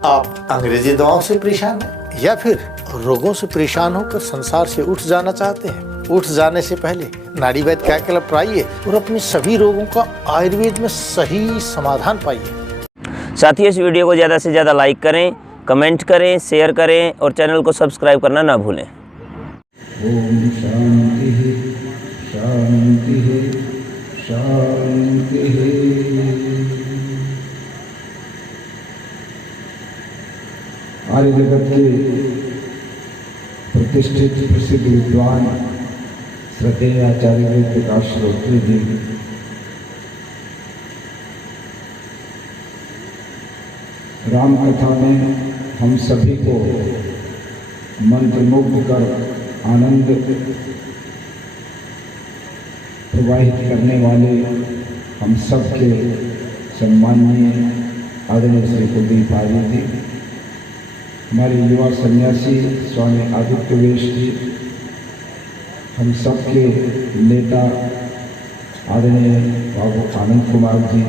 आप अंग्रेजी दवाओं से परेशान हैं या फिर रोगों से परेशान होकर संसार से उठ जाना चाहते हैं? उठ जाने से पहले नाड़ी वैद्य क्या क्लब ट्राइए और अपने सभी रोगों का आयुर्वेद में सही समाधान पाइए। साथियों, इस वीडियो को ज़्यादा से ज़्यादा लाइक करें, कमेंट करें, शेयर करें और चैनल को सब्सक्राइब करना ना भूलें। ओम शांति शांति शांति। आर्य जगत के प्रतिष्ठित प्रसिद्ध विद्वान श्रद्धेय आचार्य वेद प्रकाश श्रोत्री जी राम कथा में हम सभी को मंत्रमुग्ध कर आनंद प्रवाहित करने वाले हम सबके सम्माननीय आदरणीय श्री कुलदीप आर्य जी, हमारे युवा सन्यासी स्वामी आदित्य वेश जी, हम सबके नेता आदरणीय बाबू आनंद कुमार जी,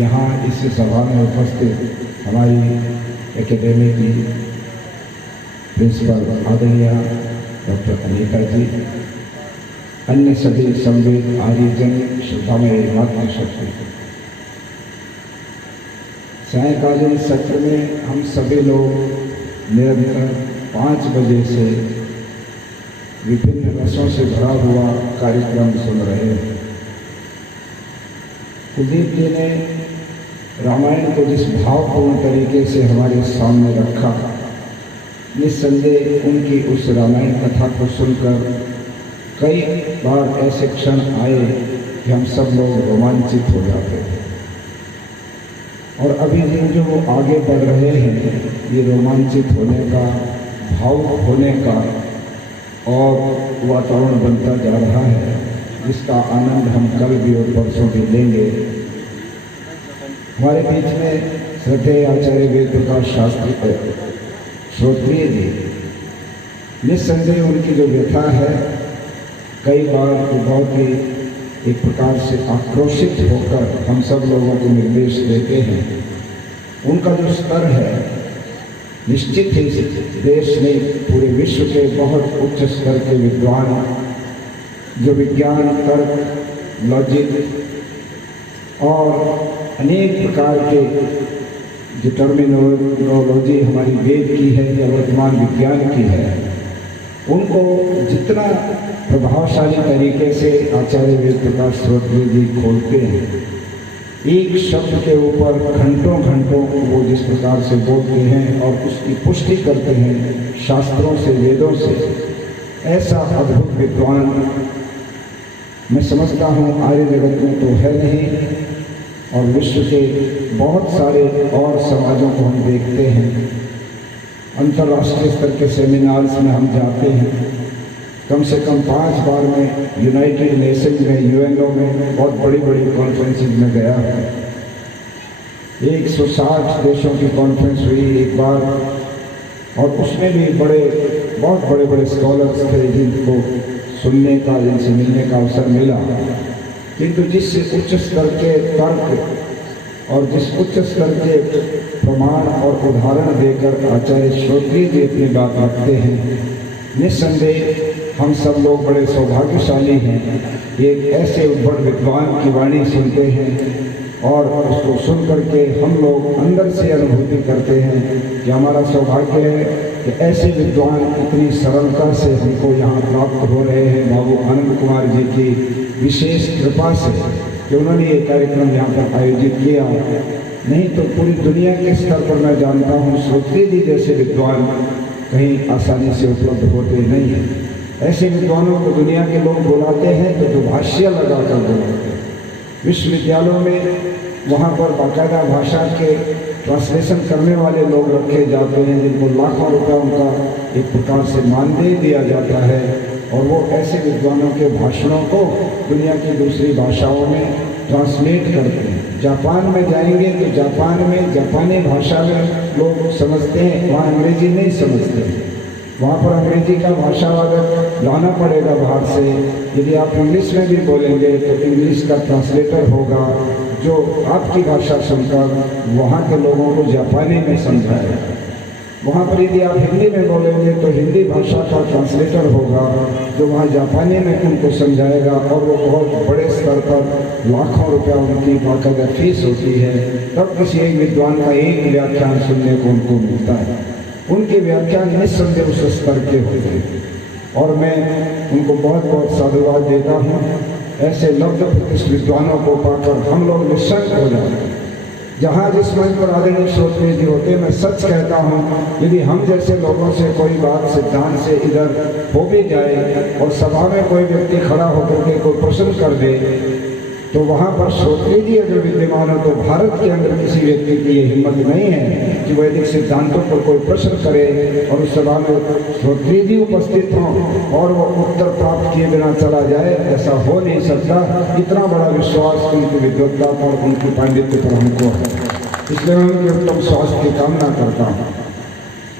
यहाँ इस सभा में उपस्थित हमारी एकेडमी की प्रिंसिपल आदरणीय डॉक्टर अनीता जी, अन्य सभी संवेद आर्यजन, श्रद्धामय मातृशक्ति। सायंकालीन सत्र में हम सभी लोग निरंतर 5 बजे से विभिन्न रसों से भरा हुआ कार्यक्रम सुन रहे हैं। कुलदीप जी ने रामायण को जिस भावपूर्ण तरीके से हमारे सामने रखा, निस्संदेह उनकी उस रामायण कथा को सुनकर कई बार ऐसे क्षण आए कि हम सब लोग रोमांचित हो जाते थे। और अभी दिन जो वो आगे बढ़ रहे हैं, ये रोमांचित होने का, भावुक होने का और वातावरण बनता जा रहा है, जिसका आनंद हम कल भी और परसों भी लेंगे। हमारे बीच में श्रद्धेय आचार्य वेद प्रकाश शास्त्री श्रोत्रिय जी, निस्संदेह उनकी जो व्यथा है, कई बार वो बहुत ही एक प्रकार से आक्रोशित होकर हम सब लोगों को निर्देश देते हैं। उनका जो स्तर है, निश्चित ही देश में पूरे विश्व के बहुत उच्च स्तर के विद्वान जो विज्ञान, तर्क, लॉजिक और अनेक प्रकार के जो टर्मिनोलॉजी हमारी वेद की है या वर्तमान विज्ञान की है, उनको जितना प्रभावशाली तरीके से आचार्य वेद प्रकाश श्रोत्री जी खोलते हैं, एक शब्द के ऊपर घंटों घंटों वो जिस प्रकार से बोलते हैं और उसकी पुष्टि करते हैं शास्त्रों से, वेदों से, ऐसा अद्भुत विद्वान मैं समझता हूँ आर्य जगत में तो है नहीं। और विश्व के बहुत सारे और समाजों को हम देखते हैं, अंतर्राष्ट्रीय स्तर के सेमिनार्स में हम जाते हैं, कम से कम 5 बार में यूनाइटेड नेशंस में, यूएनओ में बहुत बड़ी बड़ी कॉन्फ्रेंसेस में गया है। 160 देशों की कॉन्फ्रेंस हुई एक बार, और उसमें भी बहुत बड़े बड़े स्कॉलर्स थे जिनको सुनने का, जिनसे मिलने का अवसर मिला। किंतु जिस उच्च स्तर के तर्क और जिस उच्च स्तर के प्रमाण और उदाहरण देकर आचार्य श्रोत्री जी अपनी बात रखते हैं, निस्संदेह हम सब लोग बड़े सौभाग्यशाली हैं। एक ऐसे उद्भट विद्वान की वाणी सुनते हैं और उसको सुन करके हम लोग अंदर से अनुभूति करते हैं कि हमारा सौभाग्य है कि ऐसे विद्वान इतनी सरलता से हमको यहाँ प्राप्त हो रहे हैं। बाबू आनंद कुमार जी की विशेष कृपा से कि उन्होंने ये कार्यक्रम यहाँ पर आयोजित किया, नहीं तो पूरी दुनिया के स्तर पर मैं जानता हूँ श्रोत्री जी जैसे विद्वान कहीं आसानी से उपलब्ध होते नहीं हैं। ऐसे विद्वानों को दुनिया के लोग बुलाते हैं तो दुभाषिया लगा कर बुलाते हैं। विश्वविद्यालयों में वहाँ पर बाकायदा भाषा के ट्रांसलेशन करने वाले लोग रखे जाते हैं, जिनको लाखों रुपया उनका एक प्रकार से मानदेय दिया जाता है, और वो ऐसे विद्वानों के भाषणों को दुनिया की दूसरी भाषाओं में ट्रांसलेट करते हैं। जापान में जाएंगे तो जापान में जापानी भाषा में लोग समझते हैं, वहाँ अंग्रेजी नहीं समझते हैं। वहाँ पर अंग्रेजी का भाषावादक लाना पड़ेगा बाहर से। यदि आप इंग्लिश में भी बोलेंगे तो इंग्लिश का ट्रांसलेटर होगा जो आपकी भाषा सुनकर वहाँ के लोगों को जापानी में समझाएगा। वहाँ पर यदि आप हिंदी में बोलेंगे तो हिंदी भाषा का ट्रांसलेटर होगा जो वहाँ जापानी में उनको समझाएगा, और वो बहुत बड़े स्तर पर लाखों रुपया उनकी बाकायदा फीस होती है। तब किसी एक विद्वान का एक व्याख्यान सुनने को उनको मिलता है। उनके व्याख्यान निस्संदेह उस स्तर के होते हैं और मैं उनको बहुत बहुत साधुवाद देता हूँ। ऐसे लब्ध प्रतिष्ठित विद्वानों को पाकर हम लोग निश्चंक हो जाते हैं। जहाँ जिस मंच पर आदरणीय श्रोतृ जी होते, मैं सच कहता हूँ, यदि हम जैसे लोगों से कोई बात सिद्धांत से इधर हो भी जाए और सभा में कोई व्यक्ति खड़ा होकर के कोई प्रश्न कर दे, तो वहाँ पर श्रोत्री जी अगर विद्यमान हो तो भारत के अंदर किसी व्यक्ति की ये हिम्मत नहीं है कि वैदिक सिद्धांतों पर कोई प्रश्न करे और उस सभा में श्रोत्री जी उपस्थित हों और वो उत्तर प्राप्त किए बिना चला जाए। ऐसा हो नहीं सकता। इतना बड़ा विश्वास उनकी विद्वत्ता पर, उनकी पांडित्य पर हमको है, इसलिए मैं उनके उत्तम स्वास्थ्य की कामना करता हूँ।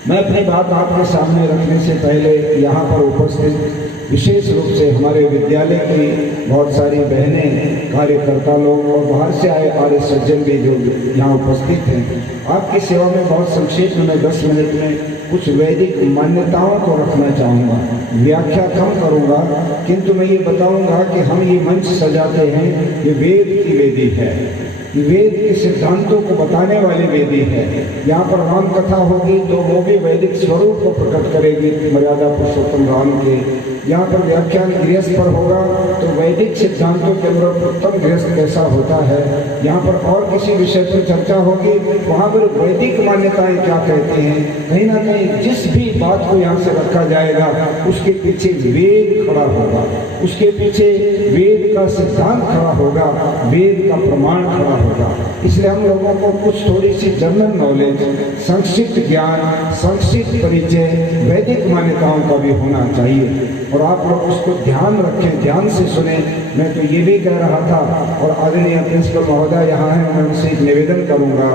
मैं अपनी बात आपके सामने रखने से पहले यहाँ पर उपस्थित विशेष रूप से हमारे विद्यालय की बहुत सारी बहनें, कार्यकर्ता लोग और बाहर से आए आर्य सज्जन भी जो यहाँ उपस्थित हैं, आपकी सेवा में बहुत संक्षेप में 10 मिनट में कुछ वैदिक मान्यताओं को रखना चाहूँगा। व्याख्या कम करूँगा, किंतु मैं ये बताऊँगा कि हम ये मंच सजाते हैं, ये वेद की वेदी है, वेद के सिद्धांतों को बताने वाली वेदी है। यहाँ पर राम कथा होगी तो वो भी वैदिक स्वरूप को प्रकट करेगी, मर्यादा पुरुषोत्तम राम के। यहाँ पर व्याख्यान गृहस्थ पर होगा तो वैदिक सिद्धांतों के अंदर उत्तम गृहस्थ कैसा होता है। यहाँ पर और किसी विषय पर चर्चा होगी, वहाँ पर वैदिक मान्यताएं क्या कहते हैं। कहीं ना कहीं जिस भी बात को यहाँ से रखा जाएगा उसके पीछे वेद खड़ा होगा, उसके पीछे वेद का सिद्धांत खड़ा होगा, वेद का प्रमाण खड़ा होगा। इसलिए हम लोगों को कुछ थोड़ी सी जनरल नॉलेज, संक्षिप्त ज्ञान, संक्षिप्त परिचय वैदिक मान्यताओं का भी होना चाहिए और आप लोग उसको ध्यान रखें, ध्यान से सुने। मैं तो ये भी कह रहा था और आदरणीय प्रिंसिपल महोदय यहाँ हैं, मैं उनसे एक निवेदन करूँगा,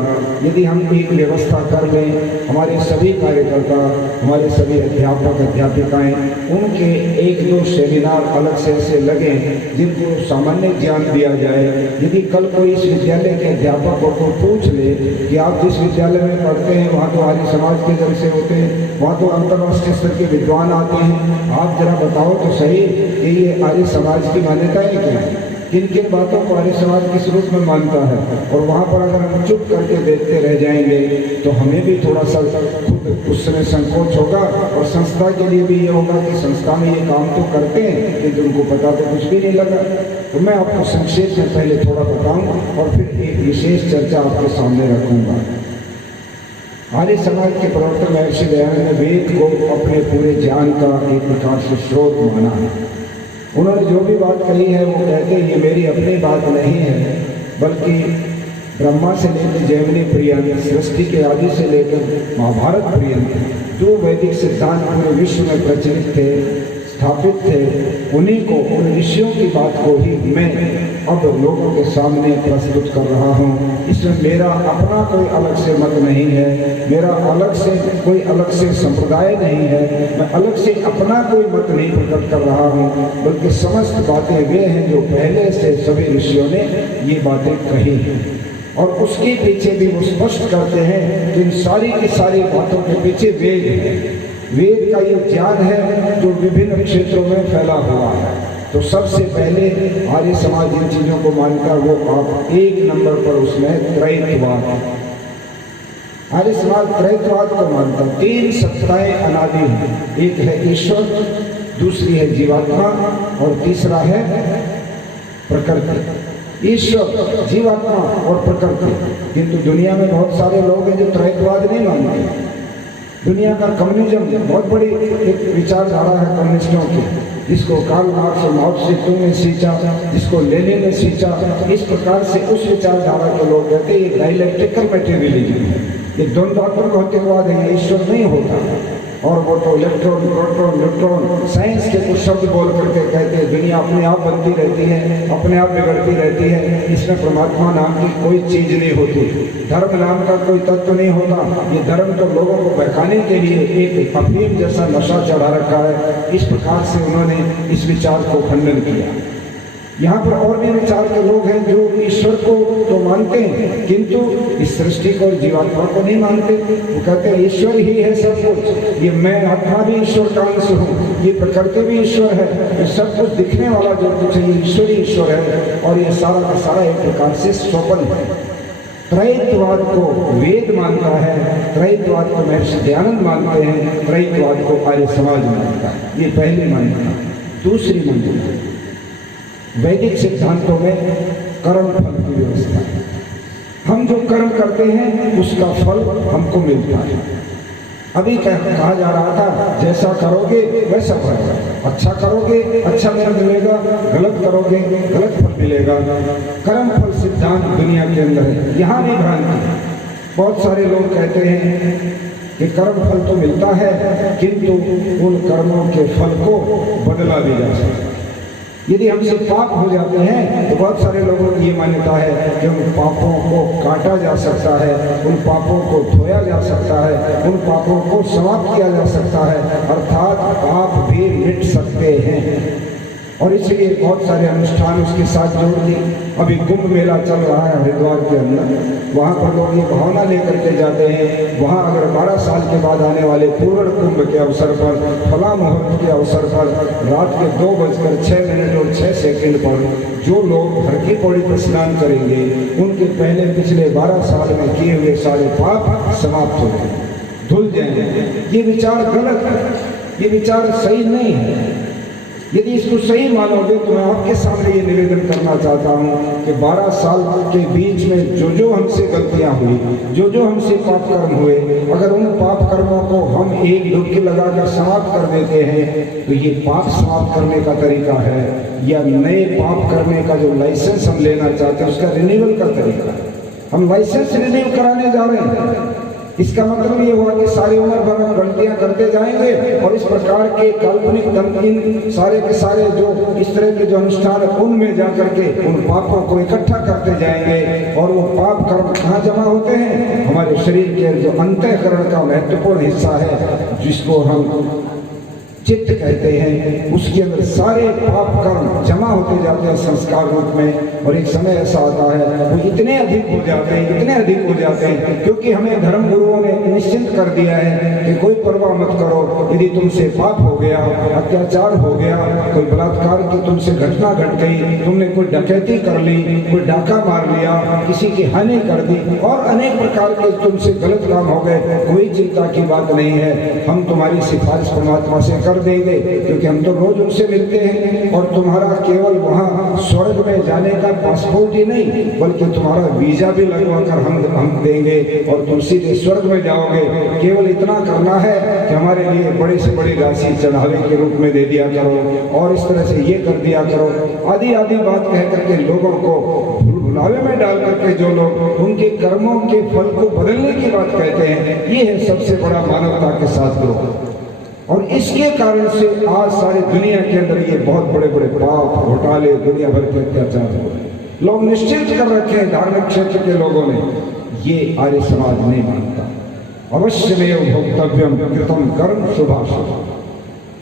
यदि हम एक व्यवस्था कर लें, हमारे सभी कार्यकर्ता, हमारे सभी अध्यापक अध्यापिकाएँ, उनके 1-2 सेमिनार अलग से ऐसे लगें जिनको सामान्य ज्ञान दिया जाए। यदि कल कोई इस विद्यालय के अध्यापकों को पूछ ले कि आप जिस विद्यालय में पढ़ते हैं वहाँ तो आर्य समाज के जलसे होते हैं, वहाँ तो अंतर्राष्ट्रीय स्तर के विद्वान आते हैं, आप जरा बताओ तो सही कि ये आर्य समाज की मान्यताएं क्या है, किन किन बातों को आर्य समाज किस रूप में मानता है। और वहाँ पर अगर हम चुप करके देखते रह जाएंगे तो हमें भी थोड़ा सा खुद उसमें संकोच होगा और संस्था के लिए भी ये होगा कि संस्था में ये काम तो करते हैं लेकिन उनको पता तो कुछ भी नहीं लगा। तो मैं आपको संक्षेप में पहले थोड़ा बताऊँ और फिर एक विशेष चर्चा आपके सामने रखूँगा। आर्य समाज के प्रवर्तक महर्षि दयानंद ने वेद को अपने पूरे ज्ञान का एक प्रकार से स्रोत माना है। उन्होंने जो भी बात कही है वो कहते हैं ये मेरी अपनी बात नहीं है, बल्कि ब्रह्मा से लेकर जैमिनी पर्यंत, सृष्टि के आदि से लेकर महाभारत पर्यंत जो वैदिक सिद्धांत पूरे विश्व में प्रचलित थे, स्थापित थे, उन्हीं को, उन ऋषियों की बात को ही मैं अब लोगों के सामने प्रस्तुत कर रहा हूँ। इसमें मेरा अपना कोई अलग से मत नहीं है, मेरा अलग से कोई अलग से संप्रदाय नहीं है, मैं अलग से अपना कोई मत नहीं प्रकट कर रहा हूँ, बल्कि समस्त बातें वे हैं जो पहले से सभी ऋषियों ने ये बातें कही हैं। और उसके पीछे भी वो स्पष्ट करते हैं कि इन सारी की सारी बातों के पीछे वेद है। वेद का ये ज्ञान है जो विभिन्न क्षेत्रों में फैला हुआ है। तो सबसे पहले आर्य समाज जिन चीज़ों को मानता है वो आप 1 नंबर पर उसमें त्रैतवाद। आर्य समाज त्रैतवाद को मानता है। 3 सत्ताएं अनादि हैं, एक है ईश्वर, दूसरी है जीवात्मा और तीसरा है प्रकृति। ईश्वर, जीवात्मा और प्रकृति। किंतु दुनिया में बहुत सारे लोग हैं जो त्रैतवाद नहीं मानते। दुनिया का कम्युनिज्म बहुत बड़ी एक विचारधारा है कम्युनिस्टों की, जिसको कार्ल मार्क्स और माओ से तुंग ने सींचा, जिसको लेनिन ने सींचा। इस प्रकार से उस विचारधारा के लोग कहते हैं ये डायलेक्ट्रिकल मटेरियलिज्म है, ये द्वंद्वात्मक भौतिकवाद है, ईश्वर नहीं होता। और वो तो इलेक्ट्रॉन, प्रोटॉन, न्यूट्रॉन, साइंस के कुछ शब्द बोल करके कहते हैं दुनिया अपने आप बनती रहती है, अपने आप बिगड़ती रहती है, इसमें परमात्मा नाम की कोई चीज़ नहीं होती, धर्म नाम का कोई तत्व नहीं होता। ये धर्म तो लोगों को बहकाने के लिए एक अफीम जैसा नशा चढ़ा रखा है। इस प्रकार से उन्होंने इस विचार को खंडन किया। यहाँ पर और भी विचार के लोग हैं जो ईश्वर को तो मानते हैं किंतु इस सृष्टि को, जीवात्मा को नहीं मानते। वो कहते हैं ईश्वर ही है सब कुछ, ये मैं आत्मा भी ईश्वर का अंश हूँ, ये प्रकृति भी ईश्वर है, ये सब कुछ दिखने वाला जो कुछ है ये ईश्वर ही ईश्वर है, और ये सारा का सारा एक प्रकार से स्वप्न है। त्रैतवाद को वेद मानता है, त्रैतवाद को महर्षि दयानंद मानते हैं, त्रैतवाद को आर्य समाज मानता है। ये पहली मान्यता। दूसरी मान्यता, वैदिक सिद्धांतों में कर्म फल की व्यवस्था है। हम जो कर्म करते हैं उसका फल हमको मिलता है। अभी कहा जा रहा था जैसा करोगे वैसा फल, अच्छा करोगे अच्छा फल मिलेगा, गलत करोगे गलत फल मिलेगा। कर्म फल सिद्धांत दुनिया के अंदर है, यहाँ भी भ्रांति। बहुत सारे लोग कहते हैं कि कर्म फल तो मिलता है किंतु उन कर्मों के फल को बदला भी जा सकता है। यदि हमसे पाप हो जाते हैं तो बहुत सारे लोगों की ये मान्यता है कि उन पापों को काटा जा सकता है, उन पापों को धोया जा सकता है, उन पापों को समाप्त किया जा सकता है, अर्थात पाप भी मिट सकते हैं। और इसलिए बहुत सारे अनुष्ठान उसके साथ जोड़ दिए। अभी कुंभ मेला चल रहा है हरिद्वार के अंदर, वहाँ पर लोग ये भावना लेकर के जाते हैं, वहाँ अगर 12 साल के बाद आने वाले पूर्ण कुंभ के अवसर पर, फला मुहूर्त के अवसर पर, रात के 2:06 पर जो लोग हर की पौड़ी पर स्नान करेंगे उनके पहले पिछले 12 साल में किए हुए सारे पाप समाप्त हो जाएंगे, धुल जाएंगे। ये विचार गलत है, ये विचार सही नहीं है। यदि इसको सही मानोगे तो मैं आपके सामने ये निवेदन करना चाहता हूँ कि 12 साल के बीच में जो हमसे गलतियाँ हुई, जो हमसे पाप कर्म हुए, अगर उन पाप कर्मों को हम एक डुबकी लगाकर समाप्त कर देते हैं तो ये पाप समाप्त करने का तरीका है, या नए पाप करने का जो लाइसेंस हम लेना चाहते हैं उसका रिन्यूअल का तरीका है। हम लाइसेंस रिन्यू कराने जा रहे हैं। इसका मतलब ये हुआ कि सारी उम्र भर हम गलतियां करते जाएंगे और इस प्रकार के काल्पनिक धमकीन सारे के सारे जो इस तरह के जो अनुष्ठान उनमें जाकर के उन पापों को इकट्ठा करते जाएंगे। और वो पाप कर्म कहाँ जमा होते हैं? हमारे शरीर के जो अंतःकरण का महत्वपूर्ण हिस्सा है जिसको हम चित्त कहते हैं, उसके अंदर सारे पाप कर्म जमा होते जाते हैं संस्कार रूप में। और एक समय ऐसा आता है वो इतने अधिक हो जाते हैं, इतने अधिक हो जाते हैं, क्योंकि हमें धर्म गुरुओं ने निश्चिंत कर दिया है कि कोई परवाह मत करो, यदि तुमसे पाप हो गया, अत्याचार हो गया, कोई बलात्कार की तुमसे घटना घट गई, तुमने कोई डकैती कर ली, कोई डाका मार लिया, किसी की हानि कर दी और अनेक प्रकार के तुमसे गलत काम हो गए, कोई चिंता की बात नहीं है, हम तुम्हारी सिफारिश परमात्मा से कर देंगे, क्योंकि हम तो रोज उनसे मिलते हैं। और तुम्हारा केवल वहाँ स्वर्ग में जाने का पासपोर्ट ही नहीं बल्कि तुम्हारा वीजा भी लगवा कर हम देंगे और तुम सीधे स्वर्ग में जाओगे। केवल इतना करना है कि हमारे लिए बड़ी से बड़ी राशि चढ़ावे के रूप में दे दिया करो और इस तरह से ये कर दिया करो, आदि आदि बात कह करके लोगों को भुलावे में डाल करके जो लोग उनके कर्मों के फल को बदलने की बात कहते हैं, ये है सबसे बड़ा मानवता के साथ द्रोह। और इसके कारण से आज सारी दुनिया के अंदर ये बहुत बड़े बड़े पाप घोटाले, दुनिया भर के अत्याचार हो रहे हैं। लोग निश्चित कर रखे हैं धार्मिक क्षेत्र के लोगों ने, ये आर्य समाज नहीं मानता। अवश्यमेव भोक्तव्यम कृतम कर्म शुभाशुभ,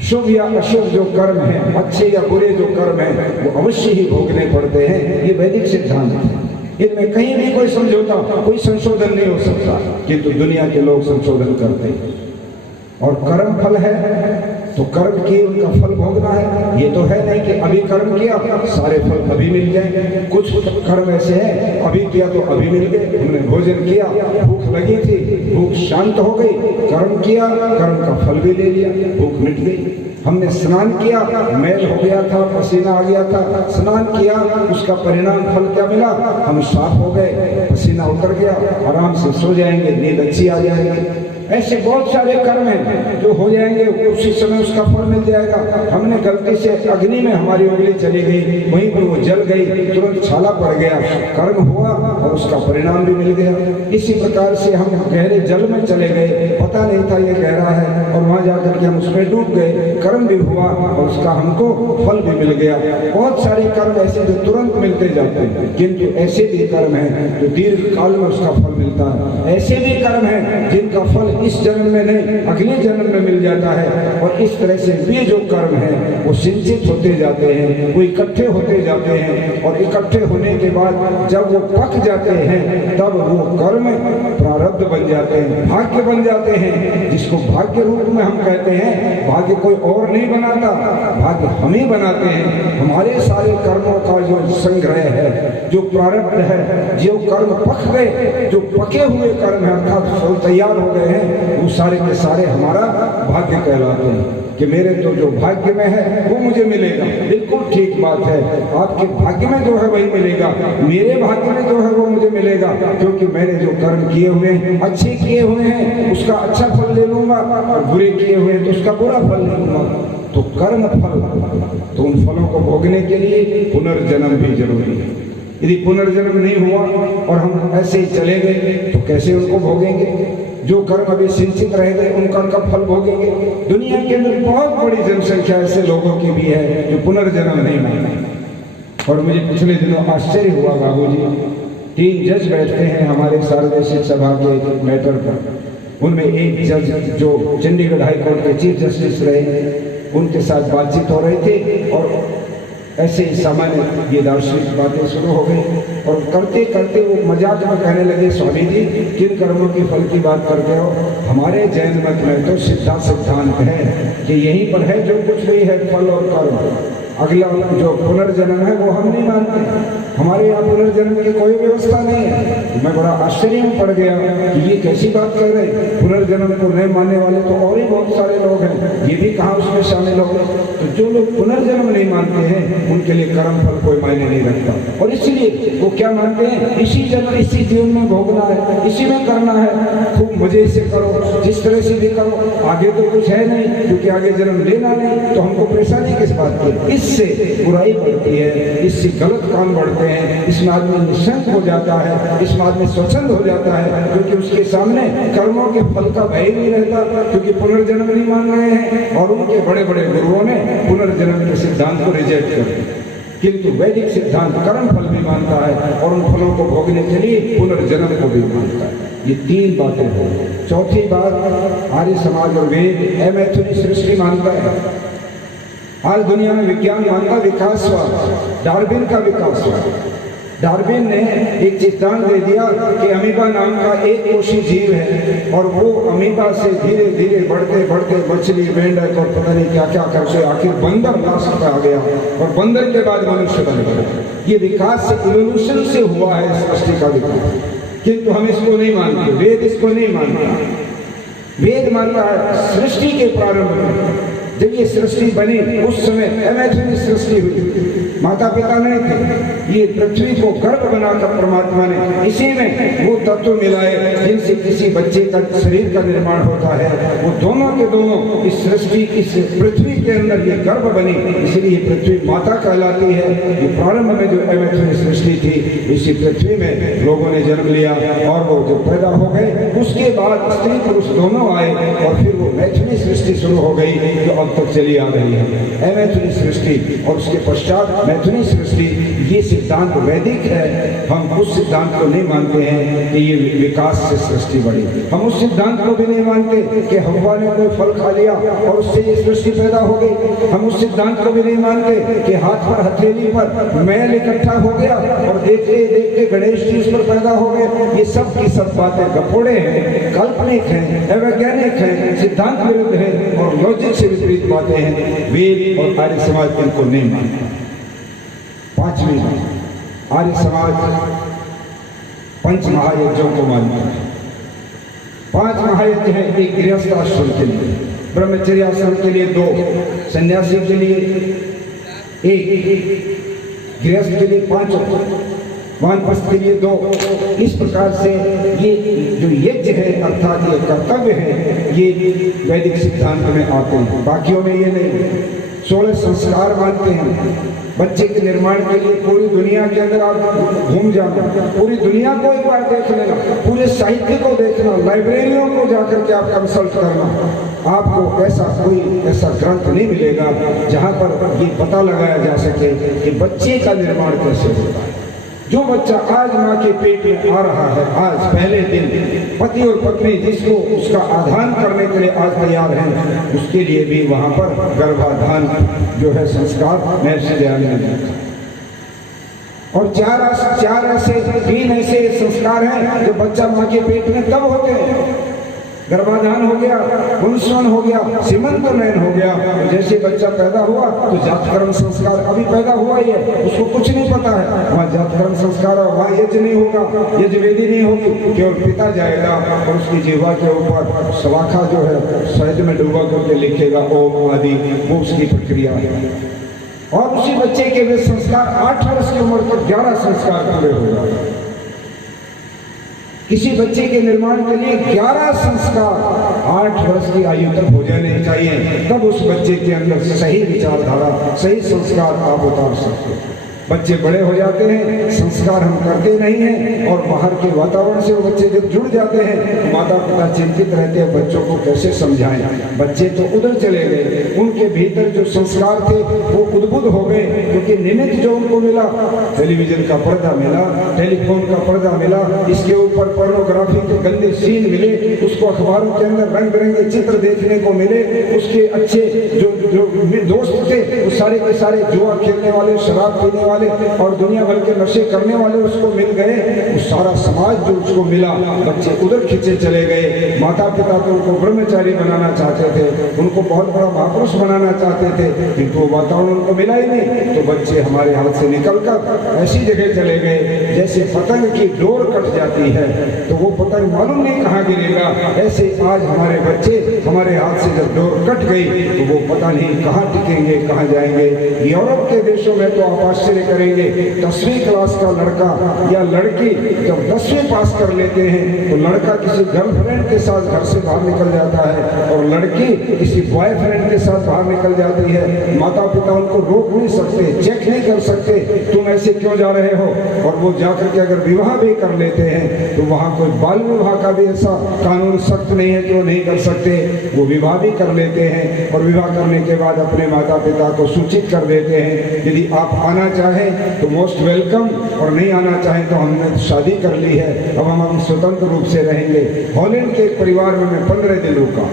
शुभ या अशुभ जो कर्म है, अच्छे या बुरे जो कर्म है, वो अवश्य ही भोगने पड़ते हैं। ये वैदिक सिद्धांत है, इनमें कहीं भी कोई समझौता, कोई संशोधन नहीं हो सकता, किंतु दुनिया के लोग संशोधन करते हैं। और कर्म फल है तो कर्म किए उनका फल भोगना है। ये तो है नहीं कि अभी कर्म किया सारे फल अभी मिल जाएंगे। कुछ कर्म ऐसे हैं अभी किया तो अभी मिल गए। हमने भोजन किया, भूख लगी थी, भूख शांत हो गई, कर्म किया, कर्म का फल भी ले लिया, भूख मिट गई। हमने स्नान किया, मैल हो गया था, पसीना आ गया था, स्नान किया, उसका परिणाम फल क्या मिला? हम साफ हो गए, पसीना उतर गया, आराम से सो जाएंगे, नींद अच्छी आ जाएगी। ऐसे बहुत सारे कर्म हैं जो हो जाएंगे, उसी समय उसका फल मिल जाएगा। हमने गलती से अग्नि में हमारी उंगली चली गई, वहीं पर वो जल गई, तुरंत छाला पड़ गया, कर्म हुआ और उसका परिणाम भी मिल गया। इसी प्रकार से हम गहरे जल में चले गए, पता नहीं था ये गहरा है और वहाँ जाकर के हम उसमें डूब गए, कर्म भी हुआ और उसका हमको फल भी मिल गया। बहुत सारे कर्म ऐसे जो तुरंत मिलते जाते हैं, किंतु ऐसे भी कर्म हैं जो दीर्घ काल में उसका फल मिलता है। ऐसे भी कर्म हैं जिनका का फल इस जन्म में नहीं अगले जन्म में मिल जाता है। और इस तरह से वे जो कर्म हैं वो सिंचित होते जाते हैं, वो इकट्ठे होते जाते हैं, और इकट्ठे होने के बाद जब वो पक जाते हैं तब वो कर्म प्रारब्ध बन जाते हैं, भाग्य बन जाते हैं, जिसको भाग्य रूप में हम कहते हैं। भाग्य कोई और नहीं बनाता, भाग्य हम ही बनाते हैं। हमारे सारे कर्मों का जो संग्रह है, जो प्रारब्ध है, जो कर्म पक गए, जो पके हुए कर्म है अर्थात फल तैयार हो गए हैं, वो सारे के सारे हमारा भाग्य कहलाते हैं कि मेरे तो जो भाग्य में है वो मुझे मिलेगा। बिल्कुल ठीक बात है, आपके भाग्य में जो है वही मिलेगा, मेरे भाग्य में जो है वो मुझे मिलेगा, क्योंकि मैंने जो कर्म किए हुए हैं, अच्छे किए हुए हैं उसका अच्छा फल ले लूंगा, और बुरे किए हुए हैं तो उसका बुरा फल ले लूंगा। तो कर्म फल, तो उन फलों को भोगने के लिए पुनर्जन्म भी जरूरी है। यदि पुनर्जन्म नहीं हुआ और हम ऐसे ही चले गए तो कैसे उनको भोगेंगे? जो कर्म अभी सिंचित रह गए उनका कब फल भोगेंगे? दुनिया के अंदर बहुत बड़ी जनसंख्या ऐसे लोगों की भी है जो पुनर्जन्म नहीं मानते। और मुझे पिछले दिनों आश्चर्य हुआ बाबूजी, 3 जज बैठते हैं हमारे सार्वदेशिक सभा के मैटर पर, उनमें एक जज जो चंडीगढ़ हाई कोर्ट के चीफ जस्टिस रहे, उनके साथ बातचीत हो रही थी और ऐसे ही सामान्य ये दार्शनिक बातें शुरू हो गई, और करते करते वो मजाक में कहने लगे, स्वामी जी किन कर्मों के फल की बात करते हो? हमारे जैन मत में तो सीधा सिद्धांत है कि यहीं पर है जो कुछ भी है फल और कर्म, अगला जो पुनर्जन्म है वो हम नहीं मानते, हमारे यहाँ पुनर्जन्म की कोई व्यवस्था नहीं है। तो मैं बड़ा आश्चर्य में पड़ गया कि ये कैसी बात कर रहे हैं, पुनर्जन्म को नहीं मानने वाले तो और ही बहुत सारे लोग हैं, ये भी कहाँ उसमें शामिल हो गए। तो जो लोग पुनर्जन्म नहीं मानते हैं उनके लिए कर्म फल कोई मायने नहीं रखता, और इसलिए वो क्या मानते हैं, इसी जन्म इसी जीवन में भोगना है, इसी में करना है, खूब मजे से करो, जिस तरह से भी करो, आगे तो कुछ है नहीं, क्योंकि आगे जन्म लेना नहीं, तो हमको परेशानी किस बात की? इससे बुराई बढ़ती है, इससे गलत काम बढ़ते हैं, इसमें आदमी निशंक हो जाता है, इसमें आदमी स्वच्छंद हो जाता है, क्योंकि उसके सामने कर्मों के फल का भय नहीं रहता, क्योंकि पुनर्जन्म नहीं मान रहे हैं। और उनके बड़े बड़े गुरुओं ने पुनर्जन्म के सिद्धांत को रिजेक्ट कर दिया, किंतु वैदिक सिद्धांत कर्म फल भी मानता है और उन फलों को भोगने के लिए पुनर्जन्म को भी मानता है। ये 3 बातें हो। चौथी बात, आर्य समाज और वेद अमैथुनी सृष्टि मानता है। आज दुनिया में विज्ञान मानता विकासवाद, डार्विन का विकासवाद। डार्विन ने एक सिद्धांत दे दिया कि अमीबा नाम का एक कोशी जीव है, और वो अमीबा से धीरे धीरे बढ़ते बढ़ते मछली, मेंढक और पता नहीं क्या क्या करके आखिर बंदर लास्ट पे आ गया, और बंदर के बाद मनुष्य बन गया। ये विकास से, इवोल्यूशन से हुआ है सृष्टि का विकास, किंतु हम इसको नहीं मानते, वेद इसको नहीं मानता। वेद मानता है सृष्टि के प्रारंभ में जब ये सृष्टि बनी उस समय अमैथुनी सृष्टि हुई, माता पिता नहीं थे, ये पृथ्वी को गर्भ बनाकर परमात्मा ने इसी में वो तत्व मिलाए जिनसे किसी बच्चे का शरीर का निर्माण होता है। वो दोनों के दोनों इस सृष्टि, इस पृथ्वी के अंदर ये गर्भ बनी, इसलिए पृथ्वी माता कहलाती है। ये प्रारंभ में जो अमैथुनी सृष्टि थी, इसी पृथ्वी में लोगों ने जन्म लिया, और वो जो पैदा हो गए उसके बाद स्त्री पुरुष दोनों आए, और फिर वो मैथुनी सृष्टि शुरू हो गई जो अब तक चली आ रही है। अमैथुनी सृष्टि और उसके पश्चात मैथुनी सृष्टि, ये सिद्धांत वैदिक है। हम उस सिद्धांत को नहीं मानते हैं कि ये विकास से सृष्टि बढ़ी। हम उस सिद्धांत को भी नहीं मानते कि हव्वा ने कोई फल खा लिया और उससे ये सृष्टि पैदा हो गई। हम उस सिद्धांत को भी नहीं मानते कि हाथ पर हथेली पर मैल इकट्ठा हो गया और देखते देखते गणेश जी उस पर पैदा हो गए। ये सब की सब बातें गपोड़े हैं, काल्पनिक हैं, अवैज्ञानिक हैं, सिद्धांत विरुद्ध है और लॉजिक से विपरीत बातें हैं। वेद और आर्य समाज इनको नहीं मानता। 5वीं, आर्य समाज 5 महायज्ञों को मानता है। 5 महायज्ञ हैं। एक गृहस्थ आश्रम के लिए, ब्रह्मचर्य आश्रम के लिए 2, सन्यासी के लिए 1, गृहस्थ के लिए 5, वानप्रस्थ के लिए 2। इस प्रकार से ये जो यज्ञ है अर्थात ये कर्तव्य है, ये वैदिक सिद्धांत में आते हैं, बाकियों में ये नहीं। 16 संस्कार मानते हैं। बच्चे के निर्माण के लिए पूरी दुनिया के अंदर आप घूम जाना, पूरी दुनिया को एक बार देख लेना, पूरे साहित्य को देखना, लाइब्रेरियों को जाकर के आप कंसल्ट करना, आपको ऐसा ग्रंथ नहीं मिलेगा जहाँ पर ये पता लगाया जा सके कि बच्चे का निर्माण कैसे होता है। जो बच्चा आज माँ के पेट में आ रहा है, आज पहले दिन पति और पत्नी जिसको उसका आधान करने के लिए आज तैयार हैं, उसके लिए भी वहाँ पर गर्भाधान जो है संस्कार महर्षि दयानंद ने दिया। और तीन ऐसे संस्कार हैं जो बच्चा माँ के पेट में तब होते हैं, गर्भाधान हो गया, पुंसवन हो गया, सीमंतोन्नयन हो गया। जैसे बच्चा पैदा हुआ तो जातकर्म संस्कार, अभी पैदा हुआ ही है, उसको कुछ नहीं पता है, वहाँ जातकर्म संस्कार, वहाँ यज्ञ नहीं होगा, यज्ञवेदी नहीं होगी, केवल पिता जाएगा और उसकी जिह्वा के ऊपर सवाखा जो है शहद में डूबा करके लिखेगा ओम आदि, वो उसकी प्रक्रिया है। और उसी बच्चे के वे संस्कार 8 वर्ष की उम्र तक 11 संस्कार पूरे हो जाते। किसी बच्चे के निर्माण के लिए 11 संस्कार 8 वर्ष की आयु तक हो जाने चाहिए, तब उस बच्चे के अंदर सही विचारधारा, सही संस्कार आप उतार सकते हैं। बच्चे बड़े हो जाते हैं, संस्कार हम करते नहीं हैं और बाहर के वातावरण से वो बच्चे जब जुड़ जाते हैं तो माता पिता चिंतित रहते हैं बच्चों को कैसे समझाएं। बच्चे तो उधर चले गए, उनके भीतर जो संस्कार थे वो उद्बुद्ध हो गए, क्योंकि निमित्त जो उनको मिला, टेलीविजन का पर्दा मिला, टेलीफोन का पर्दा मिला, इसके ऊपर पोर्नोग्राफी के गंदे सीन मिले, उसको अखबारों के अंदर रंग बिरंगे चित्र देखने को मिले, उसके अच्छे जो दोस्त थे वो सारे के सारे जुआ खेलने वाले, शराब पीने वाले और दुनिया भर के नशे करने वाले उसको मिल गए। वो सारा समाज जो उसको मिला, बच्चे उधर खींचे चले गए। माता पिता तो उनको ब्रह्मचारी बनाना चाहते थे, उनको बहुत बड़ा महापुरुष बनाना चाहते थे, किंतु वो वातावरण उनको मिला ही नहीं, तो बच्चे हमारे हाथ से निकलकर ऐसी जगह चले गए जैसे पतंग की डोर कट जाती है तो वो पतंग मालूम नहीं कहाँ गिरेगा, ऐसे आज हमारे बच्चे हमारे हाथ से जब डोर कट गई तो वो पता नहीं कहाँ टिकेंगे, कहाँ जाएंगे। यूरोप के देशों में तो आप आश्चर्य करेंगे, 10वीं क्लास का लड़का या लड़की जब 10वीं पास कर लेते हैं तो लड़का किसी गर्लफ्रेंड के साथ घर से बाहर निकल जाता है और लड़की किसी बॉयफ्रेंड के साथ बाहर निकल जाती है। माता पिता उनको रोक नहीं सकते, चेक नहीं कर सकते, तुम ऐसे क्यों जा रहे हो, और वो जाकर के अगर विवाह भी कर लेते हैं तो वहाँ कोई बाल विवाह का भी ऐसा कानून सख्त नहीं है कि वो नहीं कर सकते, वो विवाह भी कर लेते हैं और विवाह करने के बाद अपने माता पिता को सूचित कर देते हैं, यदि आप आना चाहें तो मोस्ट वेलकम, और नहीं आना चाहें तो हमने शादी कर ली है, अब हम स्वतंत्र रूप से रहेंगे। हॉलैंड के एक परिवार में मैं 15 दिन रुका।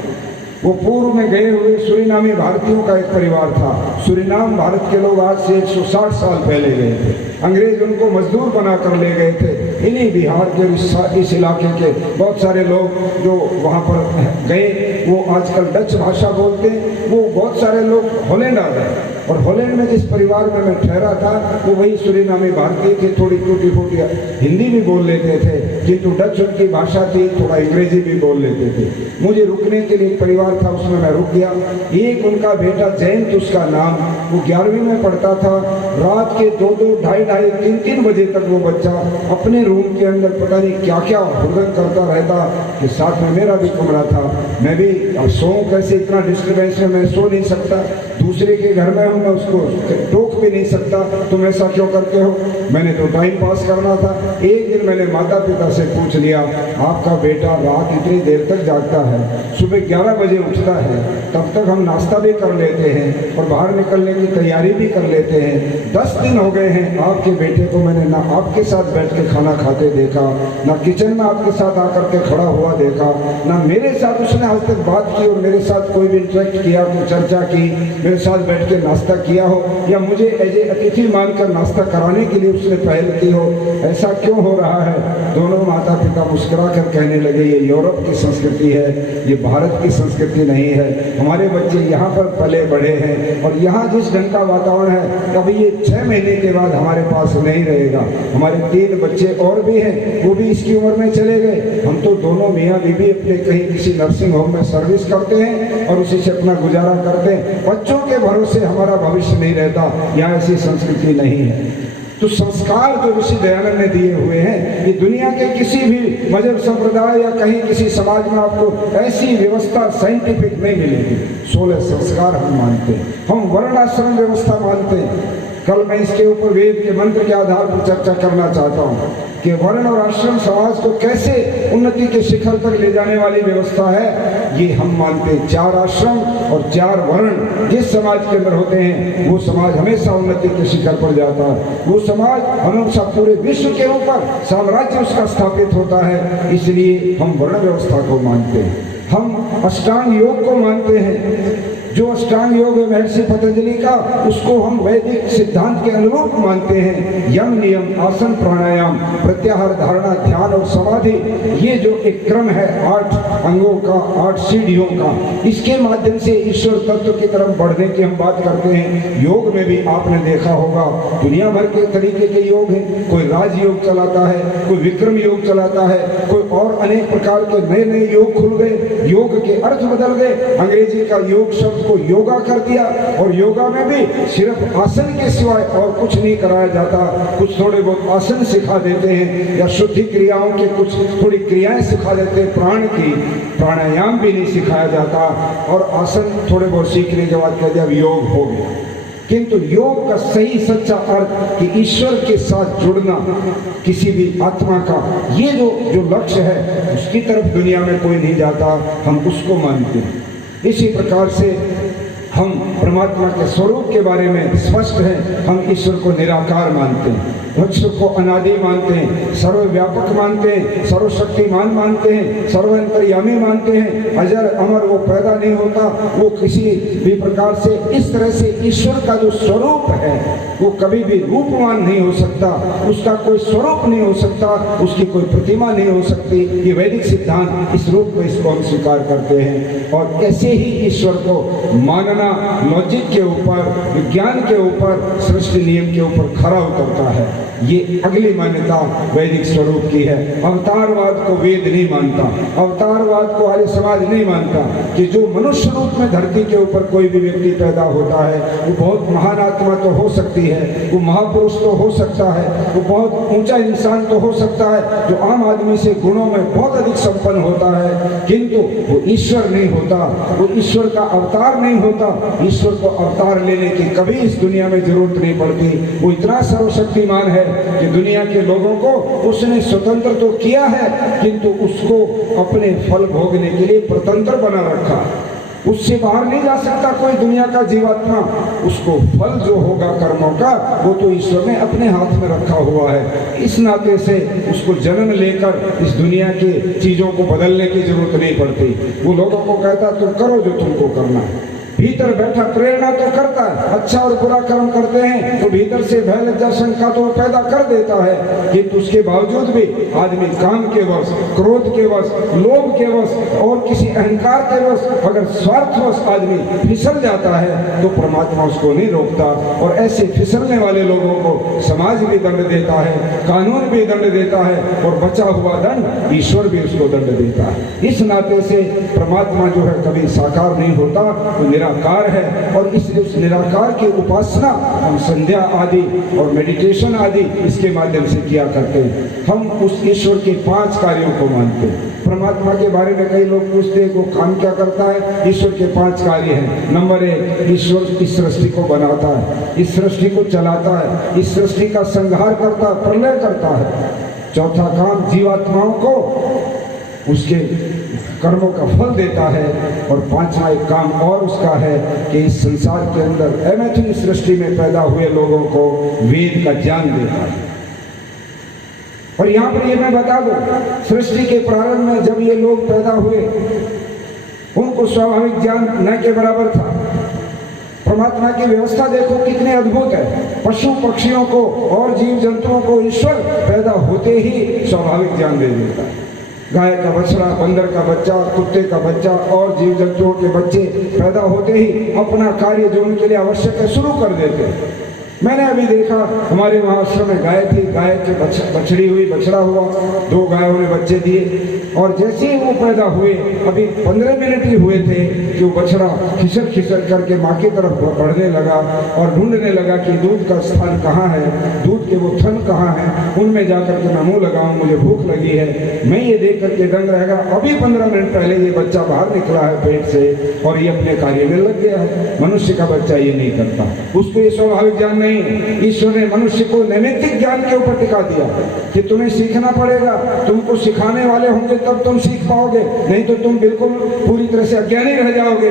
वो पूर्व में गए हुए सूरीनामी भारतीयों का एक परिवार था। सूरीनाम भारत के लोग आज से 160 साल पहले गए थे, अंग्रेज उनको मजदूर बना कर ले गए थे। इन्हीं बिहार के इस इलाके के बहुत सारे लोग जो वहाँ पर गए वो आजकल डच भाषा बोलते हैं, वो बहुत सारे लोग हॉलैंड आ गए और हॉलैंड में जिस परिवार में मैं ठहरा था वो वही सूरीनामी भारतीय थे, थोड़ी टूटी फूटी हिंदी भी बोल लेते थे, किंतु डच उनकी भाषा थी, थोड़ा अंग्रेजी भी बोल लेते थे। मुझे रुकने के लिए परिवार था, उसमें मैं रुक गया। एक उनका बेटा जयंत उसका नाम, वो 11वीं में पढ़ता था। रात के 2-2, 2:30, 3-3 बजे तक वो बच्चा अपने रूम के अंदर पता नहीं क्या क्या हुड़दंग करता रहता, कि साथ में मेरा भी कमरा था, मैं भी अब सोऊं कैसे, इतना डिस्टर्बेंस में मैं सो नहीं सकता, दूसरे के घर में हूँ, मैं उसको टोक भी नहीं सकता, तुम ऐसा क्यों करते हो, मैंने तो टाइम पास करना था। एक दिन मैंने माता पिता से पूछ लिया, आपका बेटा रात इतनी देर तक जागता है, सुबह 11 बजे उठता है, तब तक हम नाश्ता भी कर लेते हैं और बाहर निकलने की तैयारी भी कर लेते हैं। 10 दिन हो गए हैं आपके बेटे को मैंने ना आपके साथ बैठ के खाना खाते देखा, ना किचन में आपके साथ आकर के खड़ा हुआ देखा, ना मेरे साथ उसने आज तक बात की और मेरे साथ कोई भी इंटरेक्ट किया, कोई चर्चा की, मेरे साथ बैठ के नाश्ता किया हो, या मुझे एज ए अतिथि मानकर नाश्ता कराने के लिए उसने पहल की हो, ऐसा क्यों हो रहा है। दोनों माता पिता मुस्कुरा कर कहने लगे, ये यूरोप की संस्कृति है, ये भारत की संस्कृति नहीं है। हमारे बच्चे यहाँ पर पले बढ़े हैं और यहाँ जिस ढंग का वातावरण है, कभी ये 6 महीने के बाद हमारे पास नहीं रहेगा। हमारे 3 बच्चे और भी हैं, वो भी इसकी उम्र में चले गए। हम तो दोनों मियाँ बीवी अपने कहीं किसी नर्सिंग होम में सर्विस करते हैं और उसी से अपना गुजारा करते हैं। बच्चों के भरोसे हमारा भविष्य नहीं रहता, यहाँ ऐसी संस्कृति नहीं है। तो संस्कार जो ऋषि दयानंद ने दिए हुए हैं, ये दुनिया के किसी भी मजहब संप्रदाय या कहीं किसी समाज में आपको ऐसी व्यवस्था साइंटिफिक नहीं मिलेगी। 16 संस्कार हम मानते हैं, हम वर्णाश्रम व्यवस्था मानते हैं। कल मैं इसके ऊपर वेद के मंत्र के आधार पर चर्चा करना चाहता हूँ कि वर्ण और आश्रम समाज को कैसे उन्नति के शिखर तक ले जाने वाली व्यवस्था है। ये हम मानते हैं 4 आश्रम और 4 वर्ण जिस समाज के अंदर होते हैं वो समाज हमेशा उन्नति के शिखर पर जाता है। वो समाज हमेशा पूरे विश्व के ऊपर साम्राज्य उसका स्थापित होता है। इसलिए हम वर्ण व्यवस्था को मानते हैं। हम अष्टांग योग को मानते हैं। जो अष्टांग योग है महर्षि पतंजलि का, उसको हम वैदिक सिद्धांत के अनुरूप मानते हैं। यम नियम आसन प्राणायाम प्रत्याहार धारणा ध्यान और समाधि, ये जो एक क्रम है 8 अंगों का 8 सीढ़ियों का, इसके माध्यम से ईश्वर तत्व की तरफ बढ़ने की हम बात करते हैं। योग में भी आपने देखा होगा दुनिया भर के तरीके के योग हैं। कोई राजयोग चलाता है, कोई विक्रम योग चलाता है, कोई और अनेक प्रकार के नए नए योग खुल गए। योग के अर्थ बदल गए। अंग्रेजी का योग शब्द को योगा कर दिया और योगा में भी सिर्फ आसन के सिवाय और कुछ नहीं कराया जाता। कुछ थोड़े बहुत आसन सिखा देते हैं या शुद्धि क्रियाओं के कुछ थोड़ी क्रियाएं सिखा देते हैं। प्राण की प्राणायाम भी नहीं सिखाया जाता और आसन थोड़े बहुत सीखने के बाद कहते अब योग हो गया। किंतु योग का सही सच्चा अर्थ कि ईश्वर के साथ जुड़ना किसी भी आत्मा का, ये जो लक्ष्य है उसकी तरफ दुनिया में कोई नहीं जाता, हम उसको मानते हैं। इसी प्रकार से हम परमात्मा के स्वरूप के बारे में स्पष्ट हैं। हम ईश्वर को निराकार मानते हैं, ईश्वर को अनादि मानते हैं, सर्वव्यापक मानते हैं, सर्वशक्तिमान मानते हैं, सर्वांतर्यामी मानते हैं। अजर अमर, वो पैदा नहीं होता, वो किसी भी प्रकार से इस तरह से ईश्वर का जो स्वरूप है वो कभी भी रूपवान नहीं हो सकता, उसका कोई स्वरूप नहीं हो सकता, उसकी कोई प्रतिमा नहीं हो सकती। ये वैदिक सिद्धांत इस रूप में इसको हम स्वीकार करते हैं और ऐसे ही ईश्वर को मानना लॉजिक के ऊपर, विज्ञान के ऊपर, सृष्टि नियम के ऊपर खरा उतरता है। ये अगली मान्यता वैदिक स्वरूप की है। अवतारवाद को वेद नहीं मानता, अवतारवाद को आर्य समाज नहीं मानता कि जो मनुष्य रूप में धरती के ऊपर कोई भी व्यक्ति पैदा होता है वो बहुत महान आत्मा तो हो सकती है, वो महापुरुष तो हो सकता है, वो बहुत ऊंचा इंसान तो हो सकता है जो आम आदमी से गुणों में बहुत अधिक संपन्न होता है, किंतु वो ईश्वर नहीं होता, वो ईश्वर का अवतार नहीं होता। ईश्वर को अवतार लेने की कभी इस दुनिया में जरूरत नहीं पड़ती। वो इतना सर्वशक्तिमान है कि दुनिया के लोगों को उसने स्वतंत्र तो किया है किंतु उसको अपने फल भोगने के लिए स्वतंत्र बना रखा। उससे बाहर नहीं जा सकता कोई दुनिया का जीवात्मा। उसको फल जो होगा कर्मों का वो तो ईश्वर ने अपने हाथ में रखा हुआ है। इस नाते से उसको जन्म लेकर इस दुनिया की चीजों को बदलने की जरूरत नहीं पड़ती। वो लोगों को कहता तुम करो जो तुमको करना है। भीतर बैठा प्रेरणा तो करता है, अच्छा और बुरा कर्म करते हैं तो भीतर से भय लज्जा शंका तो पैदा कर देता है, किंतु उसके बावजूद भी आदमी काम के वश, क्रोध के वश, लोभ के वश और किसी अहंकार के वश अगर स्वार्थवश आदमी फिसल जाता है तो परमात्मा उसको नहीं रोकता। और ऐसे फिसलने वाले लोगों को समाज भी दंड देता है, कानून भी दंड देता है और बचा हुआ दंड ईश्वर भी उसको दंड देता है। इस नाते से परमात्मा जो है कभी साकार नहीं होता, वो निराकार है। और इसलिए उस निराकार की उपासना हम संध्या आदि और मेडिटेशन आदि इसके माध्यम से किया करते हैं। हम उस ईश्वर के 5 कार्यों को मानते हैं। परमात्मा के बारे में कई लोग पूछते हैं वो काम क्या करता है। ईश्वर के 5 कार्य हैं। नंबर 1, ईश्वर इस सृष्टि को बनाता है, इस सृष्टि को चलाता है, इस सृष्टि का संहार करता है, प्रलय करता है। चौथा काम जीवात्माओं को उसके कर्मों का फल देता है। और 5वां एक काम और उसका है कि इस संसार के अंदर अमैथिन सृष्टि में पैदा हुए लोगों को वेद का ज्ञान देता है। और यहाँ पर ये मैं बता दूं, सृष्टि के प्रारंभ में जब ये लोग पैदा हुए उनको स्वाभाविक ज्ञान न के बराबर था। परमात्मा की व्यवस्था देखो कितनी अद्भुत है। पशु पक्षियों को और जीव जंतुओं को ईश्वर पैदा होते ही स्वाभाविक ज्ञान दे देता है। गाय का बछड़ा, बंदर का बच्चा, कुत्ते का बच्चा और जीव जंतुओं के बच्चे पैदा होते ही अपना कार्य जो उनके लिए आवश्यक है शुरू कर देते। मैंने अभी देखा हमारे वहाँ आश्रम में गाय थी, गाय के बछड़ी हुई, बछड़ा हुआ, 2 गायों ने बच्चे दिए। और जैसे ही वो पैदा हुए, अभी 15 मिनट ही हुए थे कि वो बछड़ा खिसक खिसक करके माँ की तरफ बढ़ने लगा और ढूंढने लगा कि दूध का स्थान कहाँ है, दूध के वो थन कहाँ है, उनमें जाकर के मैं मुँह लगाऊं, मुझे भूख लगी है। मैं ये देख करके दंग रहेगा, अभी 15 मिनट पहले ये बच्चा बाहर निकला है पेट से और ये अपने कार्य में लग गया है। मनुष्य का बच्चा ये नहीं करता, उसको ये स्वाभाविक ज्ञान नहीं है। ईश्वर ने मनुष्य को नैमित्तिक ज्ञान के ऊपर टिका दिया कि तुम्हें सीखना पड़ेगा, तुमको सिखाने वाले होंगे तब तुम सीख पाओगे, नहीं तो तुम बिल्कुल पूरी तरह से अज्ञानी रह जाओगे।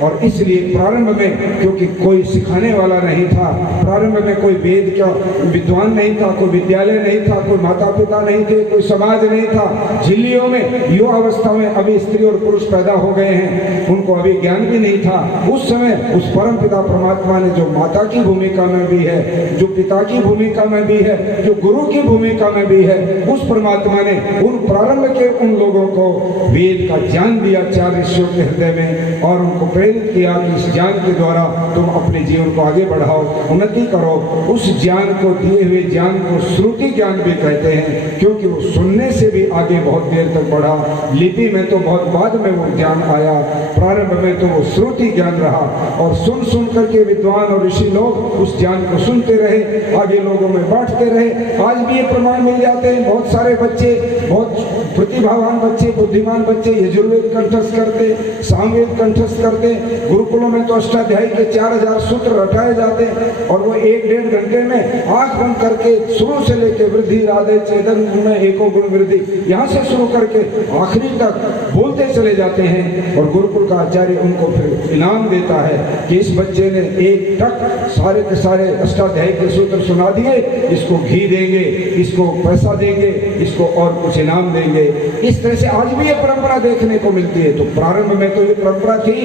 और इसलिए प्रारंभ में क्योंकि कोई सिखाने वाला नहीं था, प्रारंभ में कोई वेद का विद्वान नहीं था, कोई विद्यालय नहीं था, कोई माता पिता नहीं थे, कोई समाज नहीं था। झिल्लियों में युवा अवस्था में अभी स्त्री और पुरुष पैदा हो गए हैं, उनको अभी ज्ञान भी नहीं था। उस समय उस परम पिता परमात्मा ने जो माता की भूमिका में भी है, जो पिता की भूमिका में भी है, जो गुरु की भूमिका में भी है, उस परमात्मा ने उन प्रारंभ के उन लोगों को वेद का ज्ञान दिया 4 ऋषियों के हृदय में और उनको प्रेरित किया कि इस ज्ञान के द्वारा तुम अपने जीवन को आगे बढ़ाओ, उन्नति करो। उस ज्ञान को दिए हुए ज्ञान को श्रुति ज्ञान भी कहते हैं, क्योंकि वो सुनने से भी आगे बहुत देर तक बढ़ा। लिपि में तो बहुत बाद में वो ज्ञान आया, प्रारंभ में तो वो श्रुति ज्ञान रहा और सुन सुन करके विद्वान और ऋषि लोग उस ज्ञान को सुनते रहे, आगे लोगों में बांटते रहे। आज भी ये प्रमाण मिल जाते हैं, बहुत सारे बच्चे, बहुत प्रतिभावान बच्चे, बुद्धिमान बच्चे यजुर्वेद कंठस्थ करते, सामवेद कंठस्थ करते। गुरुकुलों में तो अष्टाध्यायी के 4000 सूत्र रटाए जाते और वो 1-1.5 घंटे में आंख बंद करके शुरू से लेके वृद्धि राधे चेतन में एको गुण वृद्धि यहाँ से शुरू करके आखिरी तक बोलते चले जाते हैं। और गुरुकुल का आचार्य उनको फिर इनाम देता है कि इस बच्चे ने एक टक सारे के सारे अष्टाध्यायी के सूत्र सुना दिए, इसको घी देंगे, इसको पैसा देंगे, इसको और कुछ इनाम देंगे। इस तरह से आज भी ये परंपरा देखने को मिलती है। तो प्रारंभ में तो ये परंपरा थी,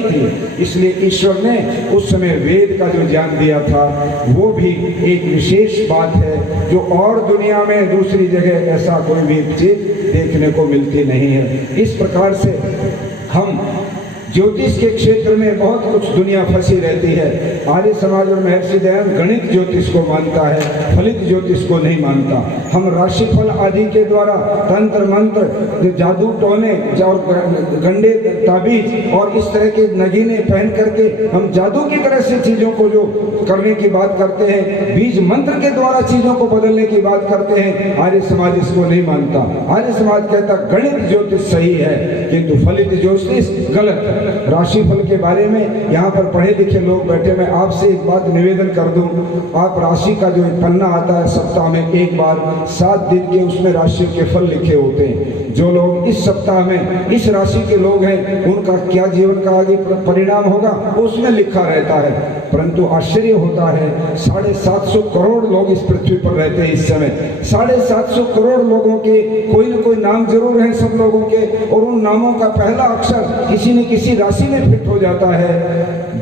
इसलिए ईश्वर ने उस समय वेद का जो ज्ञान दिया था वो भी एक विशेष बात है जो और दुनिया में दूसरी जगह ऐसा कोई भी चीज देखने को मिलती नहीं है। इस प्रकार से हम ज्योतिष के क्षेत्र में बहुत कुछ दुनिया फंसी रहती है। आर्य समाज और महर्षि दयानंद गणित ज्योतिष को मानता है, फलित ज्योतिष को नहीं मानता। हम राशिफल आदि के द्वारा तंत्र मंत्र, जादू टोने और गंडे ताबीज और इस तरह के नगीने पहन करके हम जादू की तरह से चीजों को जो करने की बात करते हैं, बीज मंत्र के द्वारा चीजों को बदलने की बात करते हैं, आर्य समाज इसको नहीं मानता। आर्य समाज कहता गणित ज्योतिष सही है किंतु फलित ज्योतिष गलत है। राशिफल के बारे में यहाँ पर पढ़े लिखे लोग बैठे, मैं आपसे एक बात निवेदन कर दूं, आप राशि का जो पन्ना आता है सप्ताह में एक बार 7 दिन के, उसमें राशियों के फल लिखे होते हैं। जो लोग इस सप्ताह में इस राशि के लोग हैं उनका क्या जीवन का आगे परिणाम होगा उसमें लिखा रहता है। परंतु आश्चर्य होता है 750 करोड़ लोग इस पृथ्वी पर रहते हैं इस समय। 750 करोड़ लोगों के कोई न कोई नाम जरूर है सब लोगों के, और उन नामों का पहला अक्षर किसी न किसी राशि में फिट हो जाता है।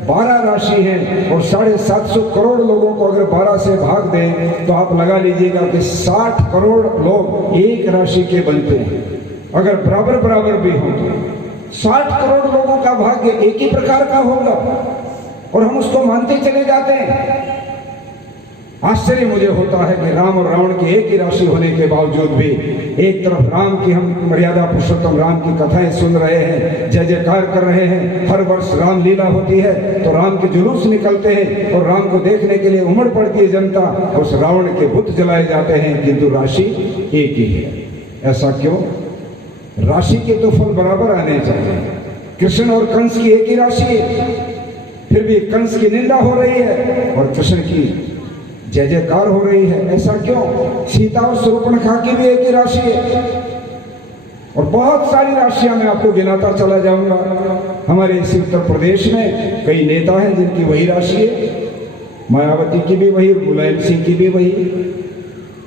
12 राशि हैं और 750 करोड़ लोगों को अगर 12 से भाग दें तो आप लगा लीजिएगा कि 60 करोड़ लोग एक राशि के बनते हैं। अगर बराबर बराबर भी हो तो 60 करोड़ लोगों का भाग्य एक ही प्रकार का होगा और हम उसको मानते चले जाते हैं। आश्चर्य मुझे होता है कि राम और रावण की एक ही राशि होने के बावजूद भी एक तरफ राम की हम मर्यादा पुरुषोत्तम राम की कथाएं सुन रहे हैं, जय जयकार कर रहे हैं, हर वर्ष राम लीला होती है तो राम के जुलूस निकलते हैं और राम को देखने के लिए उमड़ पड़ती है जनता, उस रावण के बुत जलाए जाते हैं, किंतु राशि एक ही है। ऐसा क्यों? राशि के तो फल बराबर आने चाहिए। कृष्ण और कंस की एक ही राशि है, फिर भी कंस की निंदा हो रही है और कृष्ण की जय जयकार हो रही है। ऐसा क्यों? सीता और शूर्पणखा की भी एक ही राशि है और बहुत सारी राशियां मैं आपको गिनाता चला जाऊंगा। हमारे इस उत्तर प्रदेश में कई नेता हैं जिनकी वही राशि है। मायावती की भी वही, मुलायम सिंह की भी वही,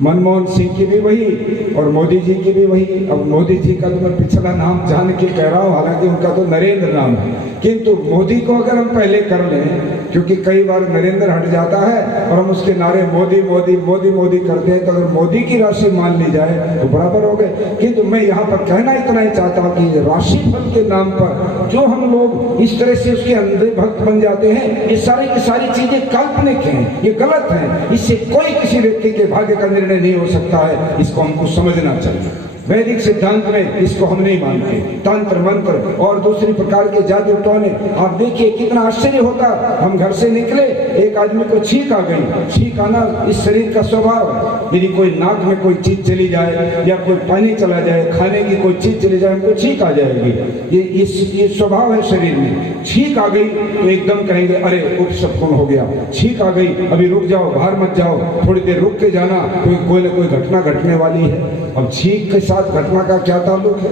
मनमोहन सिंह की भी वही और मोदी जी की भी वही। अब मोदी जी का तो मैं पिछला नाम जान के कह रहा हूँ, हालांकि उनका तो नरेंद्र नाम है, किंतु मोदी को अगर हम पहले कर लें, क्योंकि कई बार नरेंद्र हट जाता है और हम उसके नारे मोदी मोदी मोदी मोदी करते हैं, तो अगर मोदी की राशि मान ली जाए तो बराबर हो गए। किंतु मैं यहाँ पर कहना इतना ही चाहता हूँ कि राशिफल के नाम पर जो हम लोग इस तरह से उसके अंधे भक्त बन जाते हैं, ये सारी की सारी चीजें काल्पनिक हैं, ये गलत हैं। इससे कोई किसी व्यक्ति के भाग्य का निर्णय नहीं हो सकता है, इसको हमको समझना चाहिए। वैदिक सिद्धांत में इसको हम नहीं मानते। तंत्र मंत्र और दूसरी प्रकार के जादू टोने, आप देखिए कितना आश्चर्य होता। हम घर से निकले, एक आदमी को छींक आ गई। छींक आना इस शरीर का स्वभाव है। यदि कोई नाक में कोई चीज चली जाए या कोई पानी चला जाए, खाने की कोई चीज चली जाए, हमको छींक आ जाएगी। ये स्वभाव है शरीर में। छींक आ गई तो एकदम कहेंगे अरे उपसर्पण हो गया, छींक आ गई, अभी रुक जाओ, बाहर मत जाओ, थोड़ी देर रुक के जाना, कोई ना कोई घटना घटने वाली है। अब छींक के साथ घटना का क्या ताल्लुक है?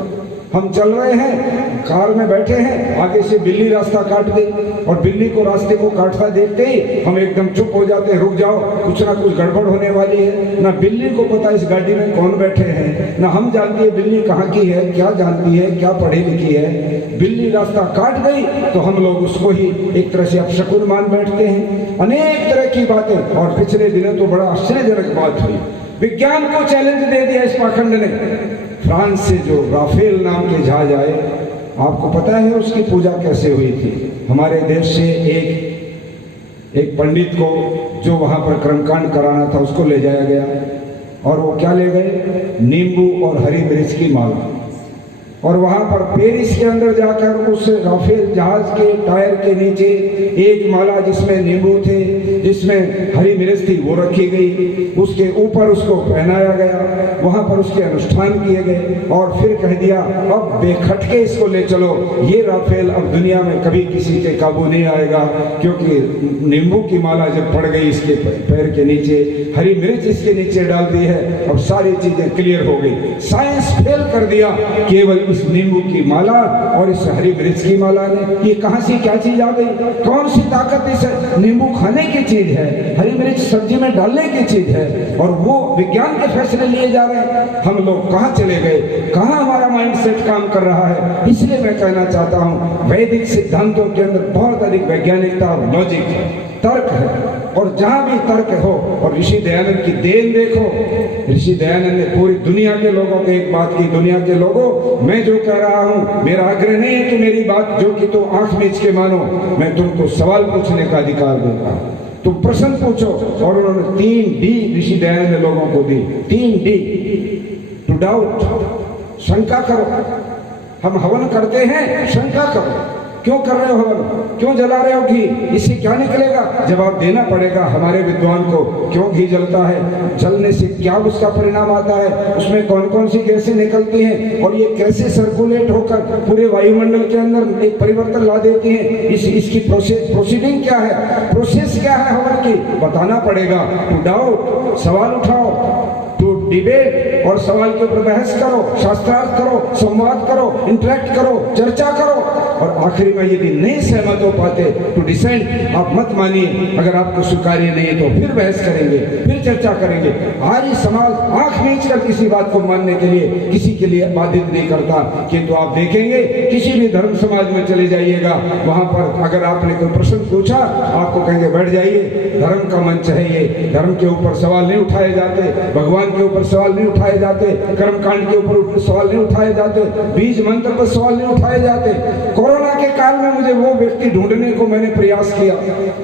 हम चल रहे हैं, कार में बैठे हैं, आगे से बिल्ली रास्ता काट गई और बिल्ली को रास्ते को काटता देखते ही हम एकदम चुप हो जाते हैं, रुक जाओ, कुछ ना कुछ गड़बड़ होने वाली है। ना बिल्ली को पता इस गाड़ी में कौन बैठे हैं, ना हम जानती है बिल्ली कहाँ की है, क्या जानती है, क्या पढ़ी लिखी है। बिल्ली रास्ता काट गई तो हम लोग उसको ही एक तरह से अपशकुन मान बैठते हैं। अनेक तरह की बातें। और पिछले दिनों तो बड़ा आश्चर्यजनक बात हुई, विज्ञान को चैलेंज दे दिया इस पाखंड ने। फ्रांस से जो राफेल नाम के जहाज आए, आपको पता है उसकी पूजा कैसे हुई थी? हमारे देश से एक पंडित को जो वहां पर कर्मकांड कराना था उसको ले जाया गया, और वो क्या ले गए? नींबू और हरी मिर्च की माला। और वहां पर पेरिस के अंदर जाकर उस राफेल जहाज के टायर के नीचे एक माला जिसमें नींबू थे, जिसमें हरी मिर्च थी, वो रखी गई। उसके ऊपर उसको पहनाया गया, वहां पर उसके अनुष्ठान किए गए और फिर कह दिया अब बेखटके इसको ले चलो, ये राफेल अब दुनिया में कभी किसी के काबू नहीं आएगा, क्योंकि नींबू की माला जब पड़ गई इसके पैर के नीचे, हरी मिर्च इसके नीचे डाल दी है, अब सारी चीजें क्लियर हो गई। साइंस फेल कर दिया, केवल इस नींबू की माला और इस हरी मिर्च की माला ने। ये कहां से क्या चीज आ गई? कौन सी ताकत इस नींबू खाने की चीज है, हरी मिर्च सब्जी में डालने की चीज है, और वो विज्ञान के फैसले लिए जा रहे हैं। हम लोग कहां चले गए? कहां हमारा माइंडसेट काम कर रहा है? इसलिए मैं कहना चाहता हूं वैदिक सिद्धांतों के अंदर बहुत अधिक वैज्ञानिकता और लॉजिक है, तर्क है। और जहां भी तर्क हो, और ऋषि दयानंद की देन देखो, ऋषि दयानंद ने पूरी दुनिया के लोगों को एक बात की, दुनिया के लोगों मैं जो कह रहा हूं, मेरा आग्रह नहीं है कि मेरी बात जो कि तुम आंख मीच के मानो, मैं तुमको सवाल पूछने का अधिकार देता हूं, तुम प्रश्न पूछो। और उन्होंने 3 D ऋषि दयानंद ने लोगों को दी, 3 D। टू डाउट, शंका करो। हम हवन करते हैं, शंका करो, क्यों कर रहे हो हवन, क्यों जला रहे हो घी, इससे क्या निकलेगा? जवाब देना पड़ेगा हमारे विद्वान को। क्यों घी जलता है, जलने से क्या उसका परिणाम आता है, उसमें कौन कौन सी गैसें निकलती हैं, और ये कैसे सर्कुलेट होकर पूरे वायुमंडल के अंदर एक परिवर्तन ला देती हैं, इसकी प्रोसीडिंग क्या है, प्रोसेस क्या है हवन की, बताना पड़ेगा। टू डाउट, सवाल उठाओ, टू डिबेट, और सवाल के ऊपर बहस करो, शास्त्रार्थ करो, संवाद करो, इंटरेक्ट करो, चर्चा करो, और आखिरी में यदि नहीं सहमत हो पाते तो डिसाइड। आप मत मानिए, अगर आपको स्वीकार्य नहीं है तो फिर बहस करेंगे, फिर चर्चा करेंगे। आज ही समाज आंख मीच कर किसी बात को मानने के लिए किसी के लिए बाधित नहीं करता, किंतु आप देखेंगे किसी भी धर्म समाज में चले जाइएगा, वहां पर अगर आपने कोई प्रश्न पूछा, आपको कहेंगे बैठ जाइए, धर्म का मंच है ये, धर्म के ऊपर सवाल नहीं उठाए जाते, भगवान के ऊपर सवाल नहीं उठाए जाते, कर्मकांड के ऊपर सवाल नहीं उठाए जाते, बीज मंत्र पर सवाल नहीं उठाए जाते। कोरोना के काल में मुझे वो व्यक्ति ढूंढने को मैंने प्रयास किया,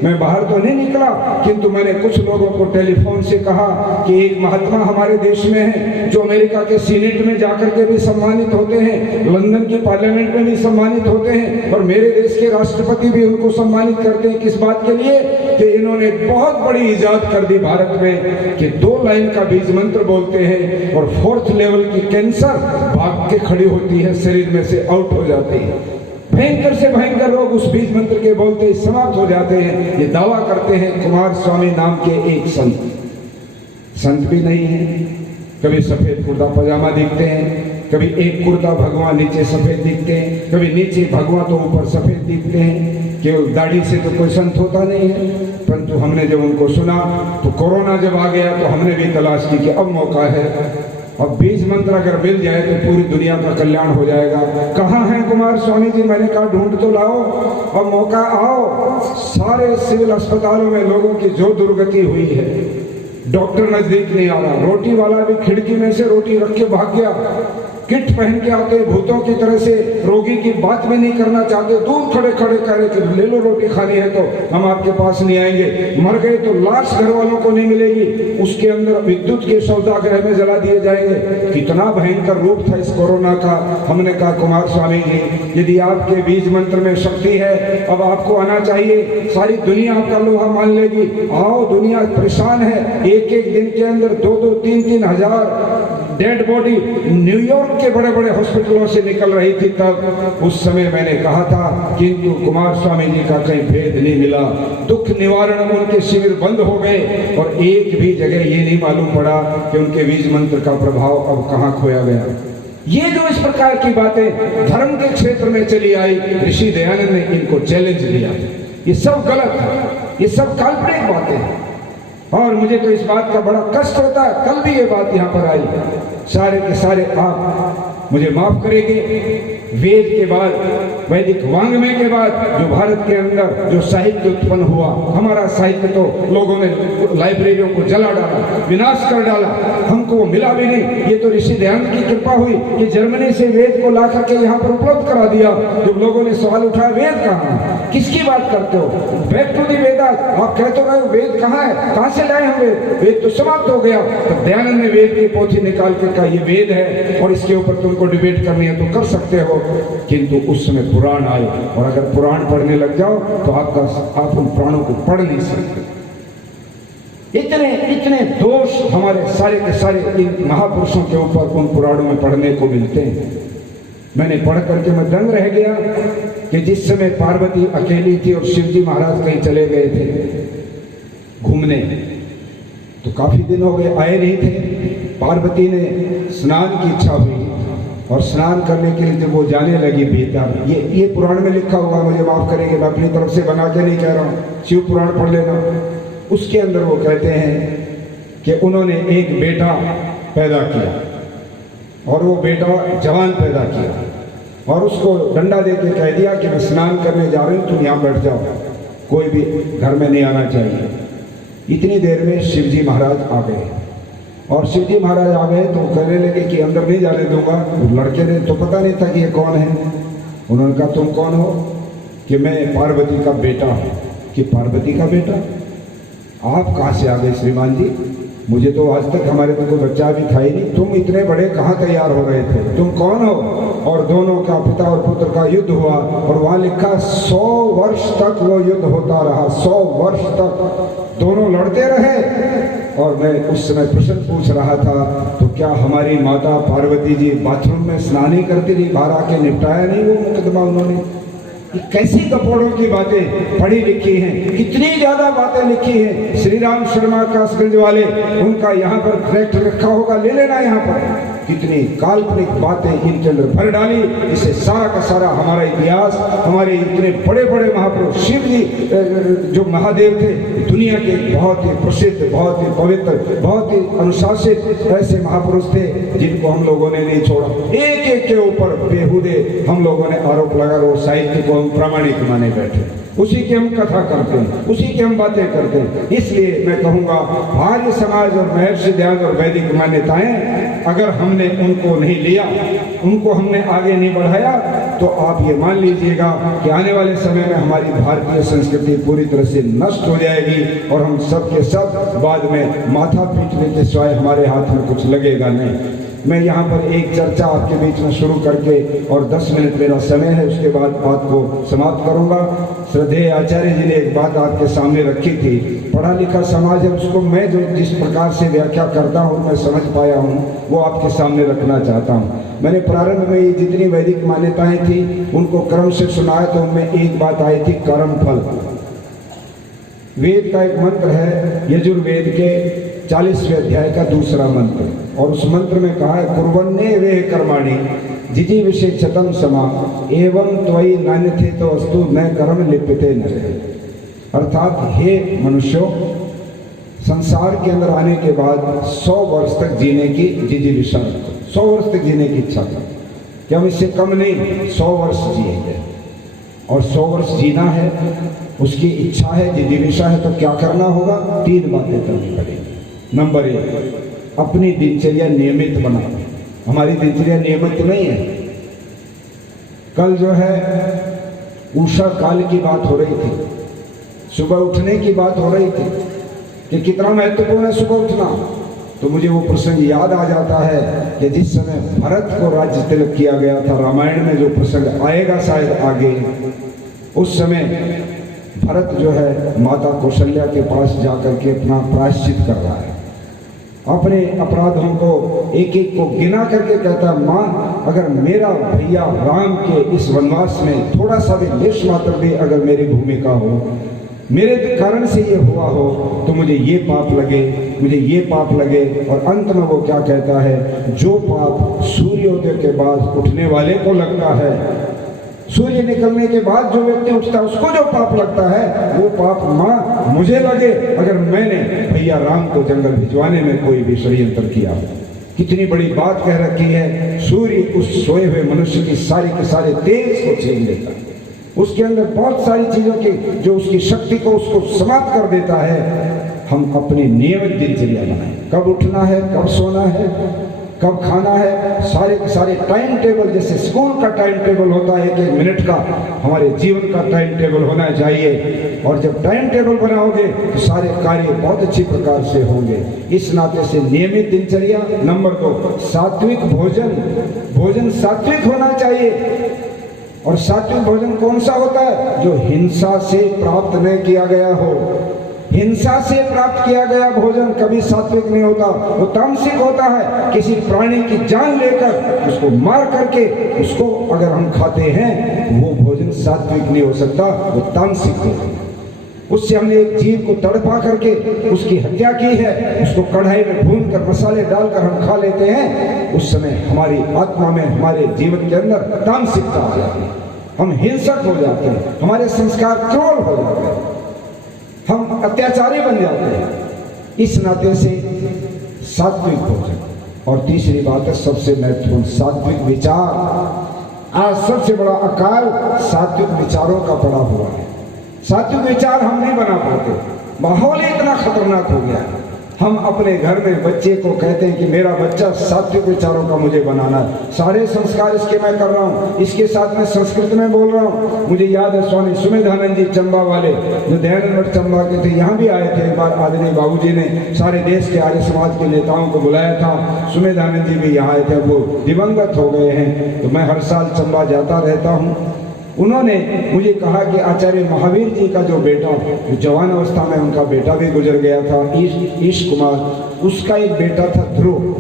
मैं बाहर तो नहीं निकला, किंतु मैंने कुछ लोगों को टेलीफोन से कहा कि एक महात्मा हमारे देश में है जो अमेरिका के सीनेट में जाकर के भी सम्मानित होते हैं, लंदन की पार्लियामेंट में भी सम्मानित होते हैं, और मेरे देश के राष्ट्रपति भी उनको सम्मानित करते हैं। किस बात के लिए? कि इन्होंने बहुत बड़ी इजाद कर दी भारत में कि 2 लाइन का बीज मंत्र बोलते हैं और 4th लेवल की कैंसर भाग के खड़ी होती है, शरीर में से आउट हो जाती है। भयंकर से भयंकर रोग उस बीज मंत्र के बोलते ही समाप्त हो जाते हैं। ये दावा करते हैं कुमार स्वामी नाम के एक संत भी नहीं है। कभी सफेद कुर्ता पजामा दिखते हैं, कभी एक कुर्ता भगवा नीचे सफेद दिखते हैं, कभी नीचे भगवा तो ऊपर सफेद दिखते हैं। केवल दाढ़ी से तो कोई संत होता नहीं है। परंतु हमने जब उनको सुना तो कोरोना जब आ गया तो हमने भी तलाश की कि अब मौका है, अब बीज मंत्र अगर मिल जाए तो पूरी दुनिया का कल्याण हो जाएगा। कहाँ हैं कुमार स्वामी जी? मैंने कहा ढूंढ तो लाओ, अब मौका आओ। सारे सिविल अस्पतालों में लोगों की जो दुर्गति हुई है, डॉक्टर नजदीक नहीं आ रहा, रोटी वाला भी खिड़की में से रोटी रख के भाग गया, किट पहन के आते, भूतों की तरह से रोगी की बात भी नहीं करना चाहते, दूर खड़े खड़े कह रहे कि ले लो रोटी खानी है तो हम आपके पास नहीं आएंगे, मर गए तो लाश घर वालों को नहीं मिलेगी, उसके अंदर विद्युत के सौदागर में जला दिए जाएंगे। कितना भयंकर रूप था इस कोरोना का। हमने कहा कुमार स्वामी जी, यदि आपके बीज मंत्र में शक्ति है, अब आपको आना चाहिए, सारी दुनिया आपका लोहा मान लेगी। आओ, दुनिया परेशान है, एक एक दिन के अंदर 2-2, 3-3 हजार डेड बॉडी न्यूयॉर्क के बड़े बड़े हॉस्पिटलों से निकल रही थी। तब उस समय मैंने कहा था, किंतु कुमार स्वामी जी का कहीं भेद नहीं मिला। दुख निवारण में उनके शिविर बंद हो गए और एक भी जगह ये नहीं मालूम पड़ा कि उनके बीज मंत्र का प्रभाव अब कहाँ खोया गया। ये जो इस प्रकार की बातें धर्म के क्षेत्र में चली आई, ऋषि दयानंद ने इनको चैलेंज दिया। ये सब गलत है, ये सब काल्पनिक बातें हैं और मुझे तो इस बात का बड़ा कष्ट होता है। कल भी ये बात यहाँ पर आई, सारे के सारे आप मुझे माफ करेंगे, वेद के बाद, वैदिक वांग्मय के बाद जो भारत के अंदर जो साहित्य उत्पन्न हुआ, हमारा साहित्य तो लोगों ने लाइब्रेरियों को जला डाला, विनाश कर डाला, हमको वो मिला भी नहीं। ये तो ऋषि दयानंद की कृपा हुई कि जर्मनी से वेद को ला करके यहाँ पर उपलब्ध करा दिया। जब लोगों ने सवाल उठाया वेद कहाँ है, किसकी बात करते हो, बैक टू दी वेदास, आप कहते हो वेद कहाँ है, कहाँ से लाए हम वेद, वेद तो समाप्त हो गया। तो दयानंद ने वेद की पोथी निकाल के कहा ये वेद है और इसके ऊपर तुमको डिबेट करनी है तो कर सकते हो। किंतु उस समय पुराण आए और अगर पुराण पढ़ने लग जाओ तो आप उन पुराणों को पढ़ नहीं सकते। इतने दोष हमारे सारे के सारे इन महापुरुषों के ऊपर उन पुराणों में पढ़ने को मिलते हैं। मैंने पढ़ करके मैं दंग रह गया कि जिस समय पार्वती अकेली थी और शिवजी महाराज कहीं चले गए थे घूमने, तो काफी दिन हो गए आए नहीं थे। पार्वती ने स्नान की इच्छा हुई और स्नान करने के लिए जब वो जाने लगी भीतर, ये पुराण में लिखा हुआ, मुझे माफ करेंगे, मैं अपनी तरफ से बना के नहीं कह रहा हूँ, शिव पुराण पढ़ लेना। उसके अंदर वो कहते हैं कि उन्होंने एक बेटा पैदा किया और वो बेटा जवान पैदा किया और उसको डंडा दे के कह दिया कि मैं स्नान करने जा रही हूँ, तुम यहाँ बैठ जाओ, कोई भी घर में नहीं आना चाहिए। इतनी देर में शिवजी महाराज आ गए और शिवजी महाराज आ गए तो कहने लगे कि अंदर नहीं जाने दूंगा। लड़के ने तो पता नहीं था कि ये कौन है। उन्होंने कहा तुम कौन हो? कि मैं पार्वती का बेटा हूँ। कि पार्वती का बेटा, आप कहाँ से आ गए श्रीमान जी? मुझे तो आज तक हमारे तो कोई बच्चा भी था ही नहीं, तुम इतने बड़े कहाँ तैयार हो रहे थे, तुम कौन हो? और दोनों का पिता और पुत्र का युद्ध हुआ और वहाँ लिखा 100 वर्ष तक वो युद्ध होता रहा, 100 वर्ष तक दोनों लड़ते रहे। और मैं उस समय प्रश्न पूछ रहा था, तो क्या हमारी माता पार्वती जी बाथरूम में स्नान ही करती रही, बाहर आके निपटाया नहीं वो मुकदमा उन्होंने? कैसी कपोड़ों की बातें पढ़ी लिखी हैं, कितनी ज्यादा बातें लिखी हैं। श्री राम शर्मा कासगंज वाले, उनका यहाँ पर करेक्ट रखा होगा, ले लेना यहाँ पर। कितनी काल्पनिक बातें इनके अंदर भर डाली, इससे सारा का सारा हमारा इतिहास, हमारे इतने बड़े बड़े महापुरुष, शिव जी जो महादेव थे, दुनिया के बहुत ही प्रसिद्ध, बहुत ही पवित्र, बहुत ही अनुशासित ऐसे महापुरुष थे जिनको हम लोगों ने नहीं छोड़ा। एक एक के ऊपर बेहुदे हम लोगों ने आरोप लगा, वो साहित्य को हम प्रामाणिक माने बैठे, उसी की हम कथा करते हैं, उसी की हम बातें करते हैं। इसलिए मैं कहूँगा आर्य समाज और महर्षि दयानंद और वैदिक मान्यताएं अगर हमने उनको नहीं लिया, उनको हमने आगे नहीं बढ़ाया, तो आप ये मान लीजिएगा कि आने वाले समय में हमारी भारतीय संस्कृति पूरी तरह से नष्ट हो जाएगी और हम सब के सब बाद में माथा पीटने के सिवाय हमारे हाथ में कुछ लगेगा नहीं। मैं यहाँ पर एक चर्चा आपके बीच में शुरू करके और 10 मिनट मेरा समय है, उसके बाद बात को समाप्त करूँगा। श्रद्धेय आचार्य जी ने एक बात आपके सामने रखी थी, पढ़ा लिखा समाज है, उसको मैं जो जिस प्रकार से व्याख्या करता हूँ, मैं समझ पाया हूँ, वो आपके सामने रखना चाहता हूँ। मैंने प्रारंभ में ये जितनी वैदिक मान्यताएं थी उनको क्रम से सुनाया, तो उनमें एक बात आई थी कर्म फल। वेद का एक मंत्र है यजुर्वेद के 40वें अध्याय का दूसरा मंत्र, और उस मंत्र में कहा है कुर्वन्ने वे कर्माणि जिजी विशेषतम समा एवं त्वयि नान्यथे तो अस्तु न कर्म लिप्यते न रहे। अर्थात हे मनुष्यों, संसार के अंदर आने के बाद 100 वर्ष तक जीने की जिजीविषा रखो, 100 वर्ष तक जीने की इच्छा करो कि हम इससे कम नहीं 100 वर्ष जिएंगे, और 100 वर्ष जीना है, उसकी इच्छा है, जिजीविषा है, तो क्या करना होगा? 3 बातें करनी पड़ेगी। नंबर 1, अपनी दिनचर्या नियमित बनाओ। हमारी दिनचर्या नियमित नहीं है। कल जो है उषा काल की बात हो रही थी, सुबह उठने की बात हो रही थी कि कितना महत्वपूर्ण है सुबह उठना। तो मुझे वो प्रसंग याद आ जाता है कि जिस समय भरत को राज्य तिलक किया गया था, रामायण में जो प्रसंग आएगा शायद आगे, उस समय भरत जो है माता कौशल्या के पास जाकर के अपना प्रायश्चित कर रहा है, अपने अपराधों को एक एक को गिना करके कहता है, माँ अगर मेरा भैया राम के इस वनवास में थोड़ा सा भी लेश मात्र भी अगर मेरी भूमिका हो, मेरे कारण से ये हुआ हो, तो मुझे ये पाप लगे, मुझे ये पाप लगे। और अंत में वो क्या कहता है, जो पाप सूर्योदय के बाद उठने वाले को लगता है, सूर्य निकलने के बाद जो व्यक्ति उठता है उसको जो पाप लगता है, वो पाप माँ मुझे लगे अगर मैंने भैया राम को जंगल भिजवाने में कोई भी षड्यंत्र किया। कितनी बड़ी बात कह रखी है। सूर्य उस सोए हुए मनुष्य की सारी के सारे तेज को छीन लेता है, उसके अंदर बहुत सारी चीजों की जो उसकी शक्ति को उसको समाप्त कर देता है। हम अपनी नियमित दिनचर्या बनाएं, कब उठना है, कब सोना है, कब खाना है, सारे के सारे टाइम टेबल, जैसे स्कूल का टाइम टेबल होता है, 1 मिनट का हमारे जीवन का टाइम टेबल होना चाहिए। और जब टाइम टेबल बनाओगे तो सारे कार्य बहुत अच्छी प्रकार से होंगे। इस नाते से नियमित दिनचर्या। नंबर 2, सात्विक भोजन। भोजन सात्विक होना चाहिए। और सात्विक भोजन कौन सा होता है, जो हिंसा से प्राप्त नहीं किया गया हो। हिंसा से प्राप्त किया गया भोजन कभी सात्विक नहीं होता, वो तामसिक होता है। किसी प्राणी की जान लेकर उसको मार करके उसको अगर हम खाते हैं, वो भोजन सात्विक नहीं हो सकता, वो तामसिक है। उससे हमने एक जीव को तड़पा करके उसकी हत्या की है, उसको कढ़ाई में भून कर मसाले डालकर हम खा लेते हैं, उस समय हमारी आत्मा में, हमारे जीवन के अंदर तामसिकता आ जाती है, हम हिंसक हो जाते हैं, हमारे संस्कार क्रूर हो जाते हैं, हम अत्याचारी बन जाते हैं। इस नाते से सात्विक भोजन। और तीसरी बात है सबसे महत्वपूर्ण, सात्विक विचार। आज सबसे बड़ा अकाल सात्विक विचारों का पड़ा हुआ है। सात्विक विचार हम नहीं बना पाते, माहौल ही इतना खतरनाक हो गया है। हम अपने घर में बच्चे को कहते हैं कि मेरा बच्चा सात्विक विचारों का मुझे बनाना है, सारे संस्कार इसके मैं कर रहा हूँ, इसके साथ मैं संस्कृत में बोल रहा हूँ। मुझे याद है स्वामी सुमेधानंद जी चंबा वाले, जो दयानंद मठ चंबा के थे, यहाँ भी आए थे एक बार। आदरणीय बाबूजी ने सारे देश के आर्य समाज के नेताओं को बुलाया था, सुमेधानंद जी भी यहाँ आए थे, वो दिवंगत हो गए हैं। तो मैं हर साल चंबा जाता रहता हूँ। उन्होंने मुझे कहा कि आचार्य महावीर जी का जो बेटा, जो जवान अवस्था में उनका बेटा भी गुजर गया था, ईश कुमार, उसका एक बेटा था ध्रुव।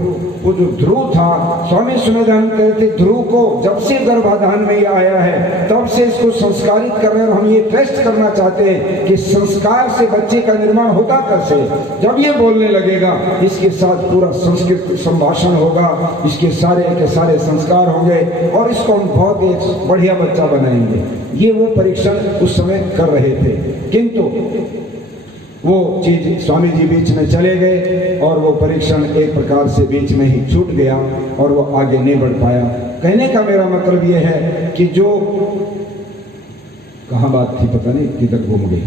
वो जो ध्रुव था, स्वामी सुमेधानंद कहते ध्रुव को जब से गर्भाधान में ये आया है तब से इसको संस्कारित कर रहे हैं। और हम ये टेस्ट करना चाहते हैं कि संस्कार से बच्चे का निर्माण होता कैसे। जब ये बोलने लगेगा, इसके साथ पूरा संस्कृत संभाषण होगा, इसके सारे के सारे संस्कार होंगे और इसको हम बहुत ही बढ़िया बच्चा बनाएंगे। ये वो परीक्षण उस समय कर रहे थे, किंतु वो चीज स्वामी जी बीच में चले गए और वो परीक्षण एक प्रकार से बीच में ही छूट गया और वो आगे नहीं बढ़ पाया। कहने का मेरा मतलब ये है कि जो कहाँ बात थी पता नहीं किधर घूम गई।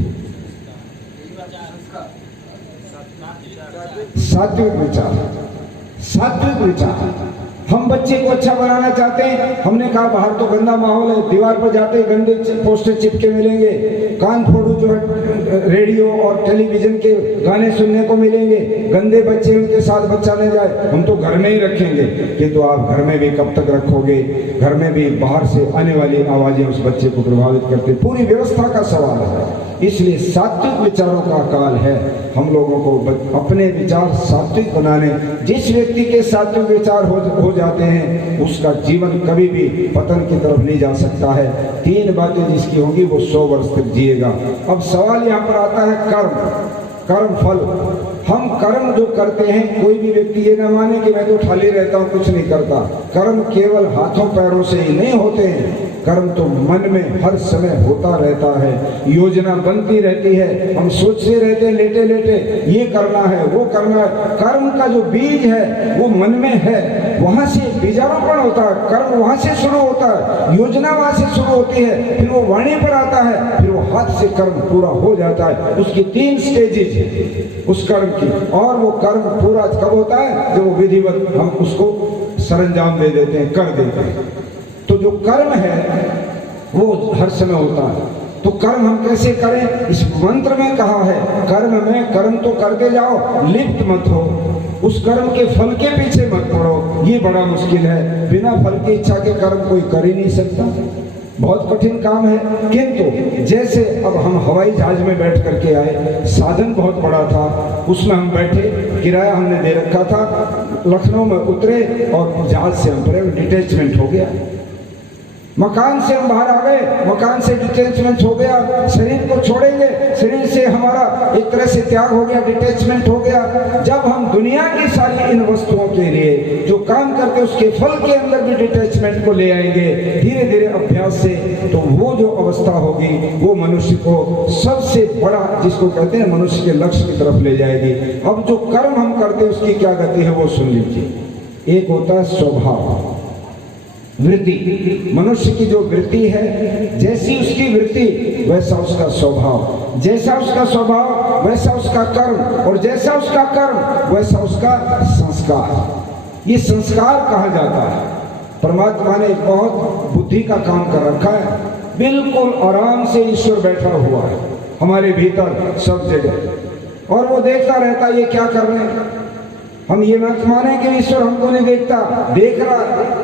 सात्विक विचार, सात्विक विचार। हम बच्चे को अच्छा बनाना चाहते हैं। हमने कहा बाहर तो गंदा माहौल है, दीवार पर जाते ही गंदे पोस्टर चिपके मिलेंगे, कान फोड़ू जो है रेडियो और टेलीविजन के गाने सुनने को मिलेंगे, गंदे बच्चे उनके साथ बच्चा नहीं जाए, हम तो घर में ही रखेंगे। किंतु आप घर में भी कब तक रखोगे, घर में भी बाहर से आने वाली आवाजें उस बच्चे को प्रभावित करती, पूरी व्यवस्था का सवाल है। इसलिए सात्विक विचारों का काल है। हम लोगों को अपने विचार सात्विक बनाने, जिस व्यक्ति के सात्विक विचार हो जाते हैं उसका जीवन कभी भी पतन की तरफ नहीं जा सकता है। 3 बातें जिसकी होंगी वो 100 वर्ष तक जिएगा। अब सवाल यहाँ पर आता है कर्म फल। हम कर्म जो करते हैं, कोई भी व्यक्ति ये न माने कि मैं तो खाली रहता हूँ कुछ नहीं करता। कर्म केवल हाथों पैरों से ही नहीं होते हैं, कर्म तो मन में हर समय होता रहता है, योजना बनती रहती है। हम सोचते रहते हैं लेटे लेटे ये करना है वो करना है। कर्म का जो बीज है वो मन में है, वहां से बीजारोपण होता है, कर्म वहां से शुरू होता है, योजना वहां से शुरू होती है, फिर वो वाणी पर आता है, फिर वो हाथ से कर्म पूरा हो जाता है। उसकी 3 स्टेजेज है उस कर्म की, और वो कर्म पूरा कब होता है, जब वो विधिवत हम उसको सरंजाम दे देते हैं, कर देते हैं। तो जो कर्म है वो हर समय होता है। तो कर्म हम कैसे करें? इस मंत्र में कहा है कर्म में कर्म तो करते जाओ, लिप्त मत हो, उस कर्म के फल के पीछे मत पड़ो। ये बड़ा मुश्किल है, बिना फल की इच्छा के कर्म कोई कर ही नहीं सकता, बहुत कठिन काम है। किंतु जैसे अब हम हवाई जहाज में बैठ करके आए, साधन बहुत बड़ा था, उसमें हम बैठे, किराया हमने दे रखा था, लखनऊ में उतरे और जहाज से हम परे डिटैचमेंट हो गया। मकान से हम बाहर आ गए, मकान से डिटैचमेंट हो गया, शरीर को छोड़ेंगे, शरीर से हमारा एक तरह से त्याग हो गया, डिटैचमेंट हो गया। जब हम दुनिया की सारी इन वस्तुओं के लिए जो काम करते उसके फल के अंदर भी डिटैचमेंट को ले आएंगे धीरे धीरे अभ्यास से, तो वो जो अवस्था होगी वो मनुष्य को सबसे बड़ा, जिसको कहते हैं मनुष्य के लक्ष्य की तरफ ले जाएगी। अब जो कर्म हम करते हैं उसकी क्या गति है वो सुन लीजिए। एक होता है स्वभाव, वृत्ति। मनुष्य की जो वृत्ति है, जैसी उसकी वृत्ति वैसा उसका स्वभाव, जैसा उसका स्वभाव वैसा उसका कर्म, और जैसा उसका कर्म वैसा उसका संस्कार। ये संस्कार कहा जाता है। परमात्मा ने बहुत बुद्धि का काम कर रखा है, बिल्कुल आराम से ईश्वर बैठा हुआ है हमारे भीतर सब जगह, और वो देखता रहता है ये क्या कर रहे हैं। हम ये मत माने कि ईश्वर हमको नहीं देखता, देख रहा है,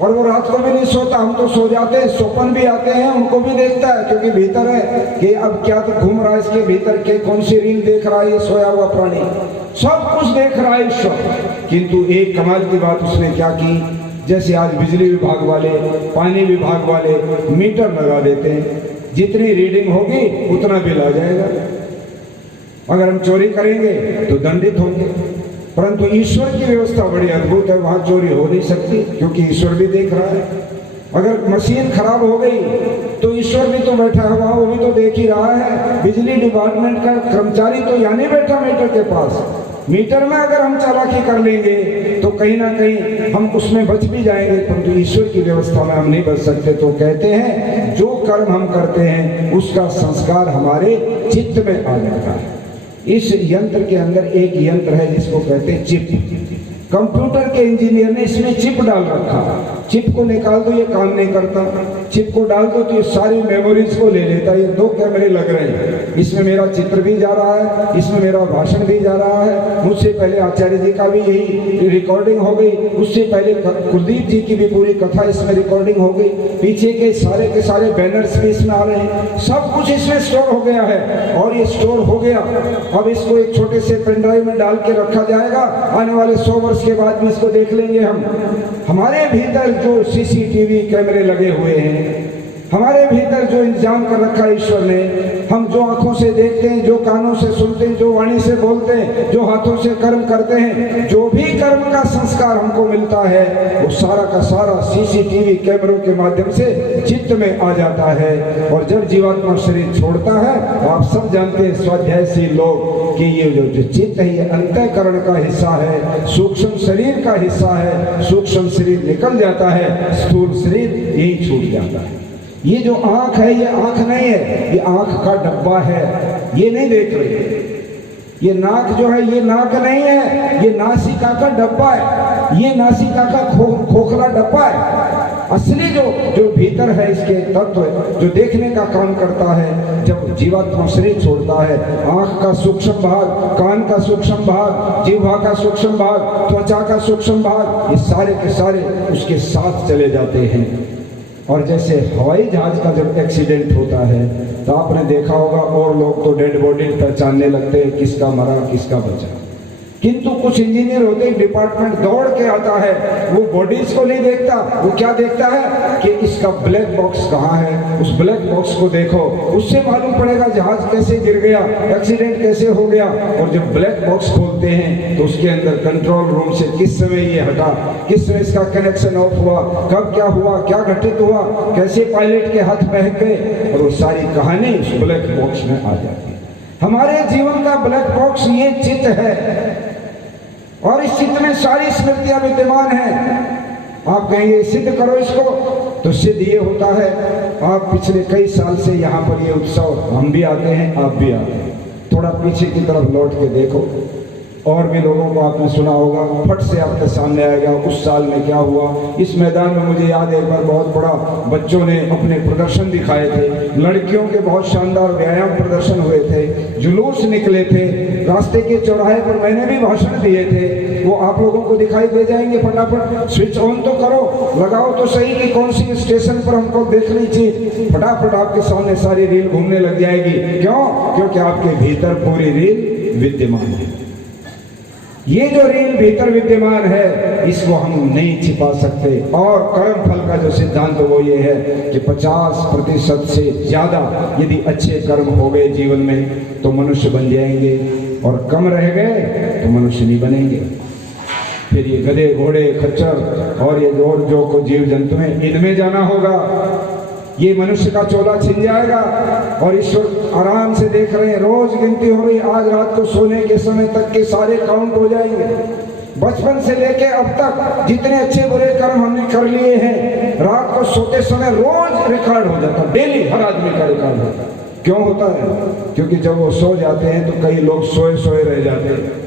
और वो रात को भी नहीं सोता, हम तो सो जाते हैं, स्वप्न भी आते हैं, उनको भी देखता है, क्योंकि भीतर है कि अब क्या तो घूम रहा है इसके भीतर के, कौन सी रील देख रहा है ये सोया हुआ प्राणी, सब कुछ देख रहा है ईश्वर। किंतु एक कमाल की बात उसने क्या की, जैसे आज बिजली विभाग वाले, पानी विभाग वाले मीटर लगा देते हैं, जितनी रीडिंग होगी उतना बिल आ जाएगा, अगर हम चोरी करेंगे तो दंडित होंगे। परंतु ईश्वर की व्यवस्था बड़ी अद्भुत है, वहां चोरी हो नहीं सकती क्योंकि ईश्वर भी देख रहा है। अगर मशीन खराब हो गई तो ईश्वर भी तो बैठा हुआ, वो भी तो देख ही रहा है। बिजली डिपार्टमेंट का कर्मचारी तो यहाँ नहीं बैठा मीटर के पास, मीटर में अगर हम चालाकी कर लेंगे तो कहीं ना कहीं हम उसमें बच भी जाएंगे, परंतु ईश्वर की व्यवस्था में हम नहीं बच सकते। तो कहते हैं जो कर्म हम करते हैं उसका संस्कार हमारे चित्त में आ जाता है। इस यंत्र के अंदर एक यंत्र है जिसको कहते हैं चिप। कंप्यूटर के इंजीनियर ने इसमें चिप डाल रखा, चिप को निकाल दो ये काम नहीं करता, चिप को डाल दो तो ये सारी मेमोरीज को ले लेता। ये 2 कैमरे लग रहे हैं, इसमें मेरा चित्र भी जा रहा है, इसमें मेरा भाषण भी जा रहा है, मुझसे पहले आचार्य जी का भी यही रिकॉर्डिंग हो गई, उससे पहले कुलदीप जी की भी पूरी कथा इसमें रिकॉर्डिंग हो गई, पीछे के सारे बैनर्स भी इसमें आ रहे हैं, सब कुछ इसमें स्टोर हो गया है। और ये स्टोर हो गया, अब इसको एक छोटे से पेन ड्राइव में डाल के रखा जाएगा, आने वाले 100 वर्ष के बाद भी इसको देख लेंगे हम। हमारे भीतर जो सीसीटीवी कैमरे लगे हुए हैं, हमारे भीतर जो इंतजाम कर रखा है ईश्वर ने, हम जो आंखों से देखते हैं, जो कानों से सुनते हैं, जो वाणी से बोलते हैं, जो हाथों से कर्म करते हैं, जो भी कर्म का संस्कार हमको मिलता है वो सारा का सारा सीसीटीवी कैमरों के माध्यम से चित्त में आ जाता है। और जब जीवात्मा शरीर छोड़ता है तो आप सब जानते हैं स्वाध्यायशी लोग कि ये जो चित्त है ये अंतःकरण का हिस्सा है, सूक्ष्म शरीर का हिस्सा है। सूक्ष्म शरीर निकल जाता है, स्थूल शरीर यही छूट जाता है। ये जो आंख है ये आंख नहीं है, ये आंख का डब्बा है, ये नहीं देख रही। ये नाक जो है ये नाक नहीं है, ये नासिका का डब्बा है, ये नासिका का खोखला डब्बा है। असली जो भीतर है इसके तत्व जो देखने का काम करता है, जब जीवात्मा शरीर छोड़ता है, आंख का सूक्ष्म भाग, कान का सूक्ष्म भाग, जिह्वा का सूक्ष्म भाग, त्वचा का सूक्ष्म भाग, ये सारे के सारे उसके साथ चले जाते हैं। और जैसे हवाई जहाज का जब एक्सीडेंट होता है तो आपने देखा होगा और लोग तो डेड बॉडी पहचानने लगते हैं किसका मरा किसका बचा, किंतु कुछ इंजीनियर होते हैं डिपार्टमेंट दौड़ के आता है, वो बॉडीज को नहीं देखता, वो क्या देखता है कि इसका ब्लैक बॉक्स कहाँ है, उस ब्लैक बॉक्स को देखो, उससे मालूम पड़ेगा जहाज कैसे गिर गया, एक्सीडेंट कैसे हो गया। और जब ब्लैक बॉक्स खोलते हैं तो उसके अंदर कंट्रोल रूम से किस समय ये हटा, किस समय इसका कनेक्शन ऑफ हुआ, कब क्या हुआ, क्या घटित हुआ, कैसे पायलट के हाथ बहक गए, और वो सारी कहानी उस ब्लैक बॉक्स में आ जाती है। हमारे जीवन का ब्लैक बॉक्स ये चित्त है, और इस चित्त में सारी स्मृतियां विद्यमान हैं। आप कहेंगे सिद्ध करो इसको, तो सिद्ध ये होता है, आप पिछले कई साल से यहाँ पर ये उत्सव हम भी आते हैं, आप भी आते हैं, थोड़ा पीछे की तरफ लौट के देखो, और भी लोगों को आपने सुना होगा, फट से आपके सामने आएगा उस साल में क्या हुआ। इस मैदान में मुझे याद है एक बार बहुत बड़ा बच्चों ने अपने प्रदर्शन दिखाए थे, लड़कियों के बहुत शानदार व्यायाम प्रदर्शन हुए थे, जुलूस निकले थे, रास्ते के चौराहे पर मैंने भी भाषण दिए थे, वो आप लोगों को दिखाई दे जाएंगे। फटाफट स्विच ऑन तो करो, लगाओ तो सही कि कौन सी स्टेशन पर हमको देखनी चाहिए। फटाफट आपके सामने सारी रील घूमने लग जाएगी। क्यों? क्योंकि आपके भीतर पूरी रील विद्यमान है। ये जो रील भीतर विद्यमान है इसको हम नहीं छिपा सकते। और कर्म फल का जो सिद्धांत वो ये है कि 50% से ज्यादा यदि अच्छे कर्म हो गए जीवन में तो मनुष्य बन जाएंगे, और कम रह गए तो मनुष्य नहीं बनेंगे। फिर ये गधे घोड़े खच्चर और ये और जो को जीव जंतु हैं इनमें जाना होगा। ये मनुष्य का चोला छिन जाएगा। और ईश्वर आराम से देख रहे हैं, रोज गिनती हो रही, आज रात को सोने के समय तक के सारे काउंट हो जाएंगे। बचपन से लेके अब तक जितने अच्छे बुरे कर्म हमने कर लिए हैं, रात को सोते समय रोज रिकॉर्ड हो जाता, डेली हर आदमी का रिकॉर्ड होता। क्यों होता है? क्योंकि जब वो सो जाते हैं तो कई लोग सोए सोए रह जाते हैं,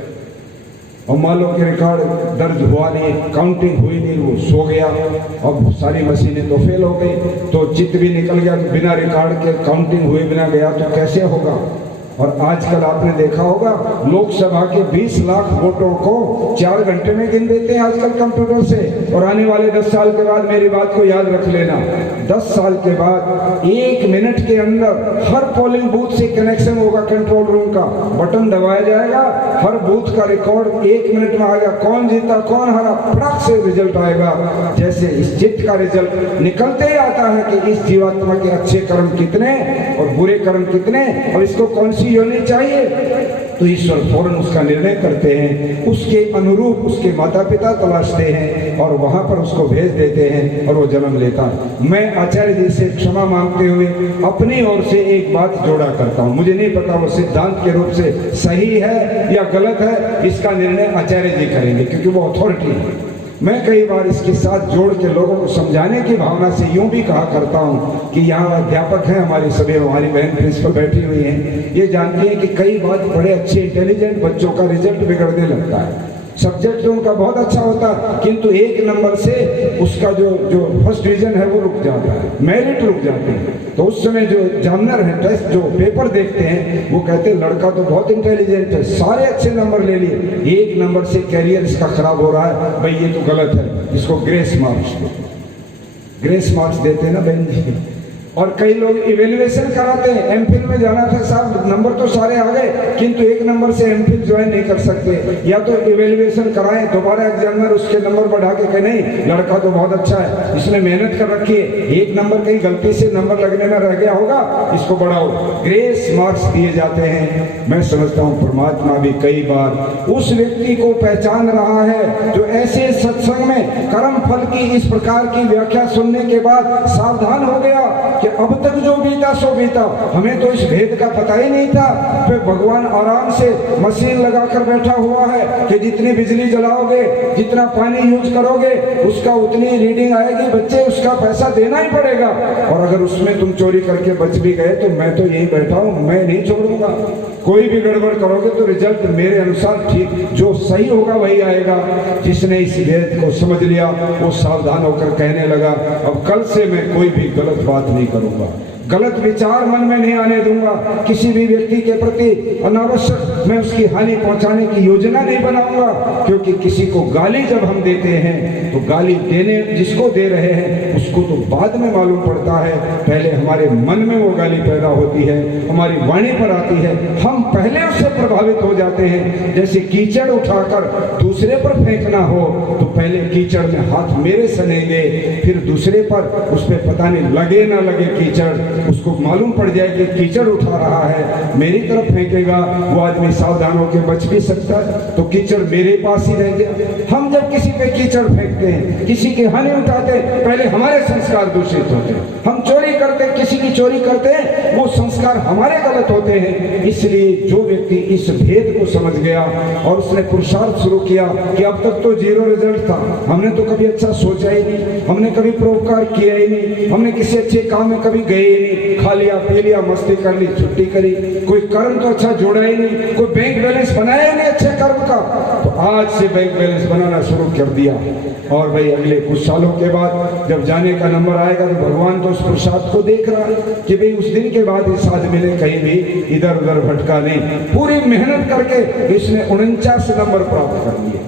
और मान लो कि रिकॉर्ड दर्ज हुआ नहीं, काउंटिंग हुई नहीं, वो सो गया, अब सारी मशीनें तो फेल हो गई, तो चित्त भी निकल गया, बिना रिकॉर्ड के काउंटिंग हुए बिना गया तो कैसे होगा। और आजकल आपने देखा होगा लोकसभा के 20 लाख वोटों को 4 घंटे में गिन देते हैं आजकल कंप्यूटर से। और आने वाले 10 साल के बाद, मेरी बात को याद रख लेना, 10 साल के बाद 1 मिनट के अंदर हर पोलिंग बूथ से कनेक्शन होगा, कंट्रोल रूम का बटन दबाया जाएगा, हर बूथ का रिकॉर्ड 1 मिनट में आएगा, कौन जीता कौन हारा फटाक से रिजल्ट आएगा। जैसे इस चित्त का रिजल्ट निकलते ही आता है कि इस जीवात्मा के अच्छे कर्म कितने और बुरे कर्म कितने, और इसको कौन सी योनि चाहिए, तो ईश्वर फौरन उसका निर्णय करते हैं, उसके अनुरूप उसके माता पिता तलाशते हैं और वहां पर उसको भेज देते हैं और वो जन्म लेता है। मैं आचार्य जी से क्षमा मांगते हुए अपनी ओर से एक बात जोड़ा करता हूं, मुझे नहीं पता वो सिद्धांत के रूप से सही है या गलत है, इसका निर्णय आचार्य जी करेंगे क्योंकि वो अथॉरिटी है। मैं कई बार इसके साथ जोड़ के लोगों को समझाने की भावना से यूं भी कहा करता हूं कि यहाँ अध्यापक हैं हमारी, सभी हमारी बहन प्रिंसिपल बैठी हुई हैं, ये जानती हैं कि कई बार बड़े अच्छे इंटेलिजेंट बच्चों का रिजल्ट बिगड़ने लगता है। सब्जेक्ट तो उनका बहुत अच्छा होता है, किंतु 1 नंबर से उसका जो फर्स्ट डिवीजन है वो रुक जाता है, मेरिट रुक जाती है। तो उस समय जो एग्जामिनर है, टेस्ट जो पेपर देखते हैं, वो कहते हैं लड़का तो बहुत इंटेलिजेंट है, सारे अच्छे नंबर ले लिए, 1 नंबर से कैरियर इसका खराब हो रहा है, भाई ये तो गलत है, इसको ग्रेस मार्क्स देते हैं ना बहन जी। और कई लोग इवेल्युएशन कराते हैं, एमफिल में जाना था साहब, नंबर तो सारे आ गए किंतु 1 नंबर से एमफिल ज्वाइन नहीं कर सकते, या तो इवेल्युएशन कराएं, दोबारा एग्जामिनर उसके नंबर बढ़ा के कहे नहीं लड़का तो बहुत अच्छा है, इसने मेहनत कर रखी है, 1 नंबर कहीं गलती से नंबर लगने में रह गया होगा, इसको बढ़ाओ, ग्रेस मार्क्स दिए जाते हैं। मैं समझता हूँ परमात्मा भी कई बार उस व्यक्ति को पहचान रहा है जो ऐसे सत्संग में कर्म फल की इस प्रकार की व्याख्या सुनने के बाद सावधान हो गया कि अब तक जो बीता सो बीता, हमें तो इस भेद का पता ही नहीं था। फिर भगवान आराम से मशीन लगाकर बैठा हुआ है कि जितनी बिजली जलाओगे, जितना पानी यूज करोगे, उसका उतनी रीडिंग आएगी, बच्चे उसका पैसा देना ही पड़ेगा। और अगर उसमें तुम चोरी करके बच भी गए तो मैं तो यही बैठा हूं, मैं नहीं छोड़ूंगा। कोई भी गड़बड़ करोगे तो रिजल्ट मेरे अनुसार ठीक, जो सही होगा वही आएगा। जिसने इस वेद को समझ लिया वो सावधान होकर कहने लगा, अब कल से मैं कोई भी गलत बात नहीं करूंगा, गलत विचार मन में नहीं आने दूंगा, किसी भी व्यक्ति के प्रति अनावश्यक मैं उसकी हानि पहुंचाने की योजना नहीं बनाऊंगा। क्योंकि किसी को गाली जब हम देते हैं तो गाली देने जिसको दे रहे हैं उसको तो बाद में मालूम पड़ता है, पहले हमारे मन में वो गाली पैदा होती है, हमारी वाणी पर आती है, हम पहले उससे प्रभावित हो जाते हैं। जैसे कीचड़ उठाकर दूसरे पर फेंकना हो तो पहले कीचड़ में हाथ मेरे सनेंगे, फिर दूसरे पर उस पर पता नहीं लगे ना लगे कीचड़, उसको मालूम पड़ जाए कि कीचड़ उठा रहा है, मेरी तरफ फेंकेगा, वो आदमी सावधान होकर बच भी सकता है, तो कीचड़ मेरे पास ही रह गया। हम जब किसी पे कीचड़ फेंकते हैं, किसी की हानि उठाते हैं, पहले हमारे संस्कार दूषित होते हैं। हम चोरी करते, किसी की चोरी करते हैं, वो संस्कार संस्कार हमारे गलत होते हैं। इसलिए जो व्यक्ति इस भेद को समझ गया और उसने पुरुषार्थ शुरू किया कि अब तक तो जीरो रिजल्ट था, हमने तो कभी अच्छा सोचा ही नहीं, हमने कभी परोपकार किया ही नहीं, हमने किसी अच्छे काम में कभी गए ही नहीं, खा लिया पी लिया, मस्ती कर ली, छुट्टी करी, कोई कर्म तो अच्छा जोड़ा ही नहीं, कोई बैंक बैलेंस बनाया ही नहीं अच्छे कर्म का। तो आज से बैंक बैलेंस बनाना शुरू कर दिया। और भाई अगले कुछ सालों के बाद जब जाने का नंबर आएगा तो भगवान तो उस पुरुषार्थ को देख रहा है कि भाई उस दिन के बाद इस आदमी ने कहीं भी इधर उधर भटका नहीं, पूरी मेहनत करके इसने 49 नंबर प्राप्त कर लिए,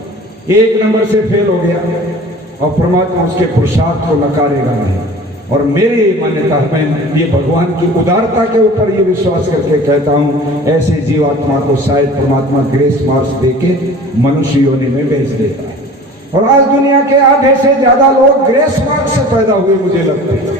1 नंबर से फेल हो गया और परमात्मा उसके पुरुषार्थ को नकारेगा नहीं। और मेरी मान्यता है, मैं ये भगवान की उदारता के ऊपर ये विश्वास करके कहता हूँ, ऐसे जीवात्मा को शायद परमात्मा ग्रेस मार्क्स देके मनुष्य योनि में भेज देता है। और आज दुनिया के आधे से ज्यादा लोग ग्रेस मार्क्स से पैदा हुए मुझे लगता है,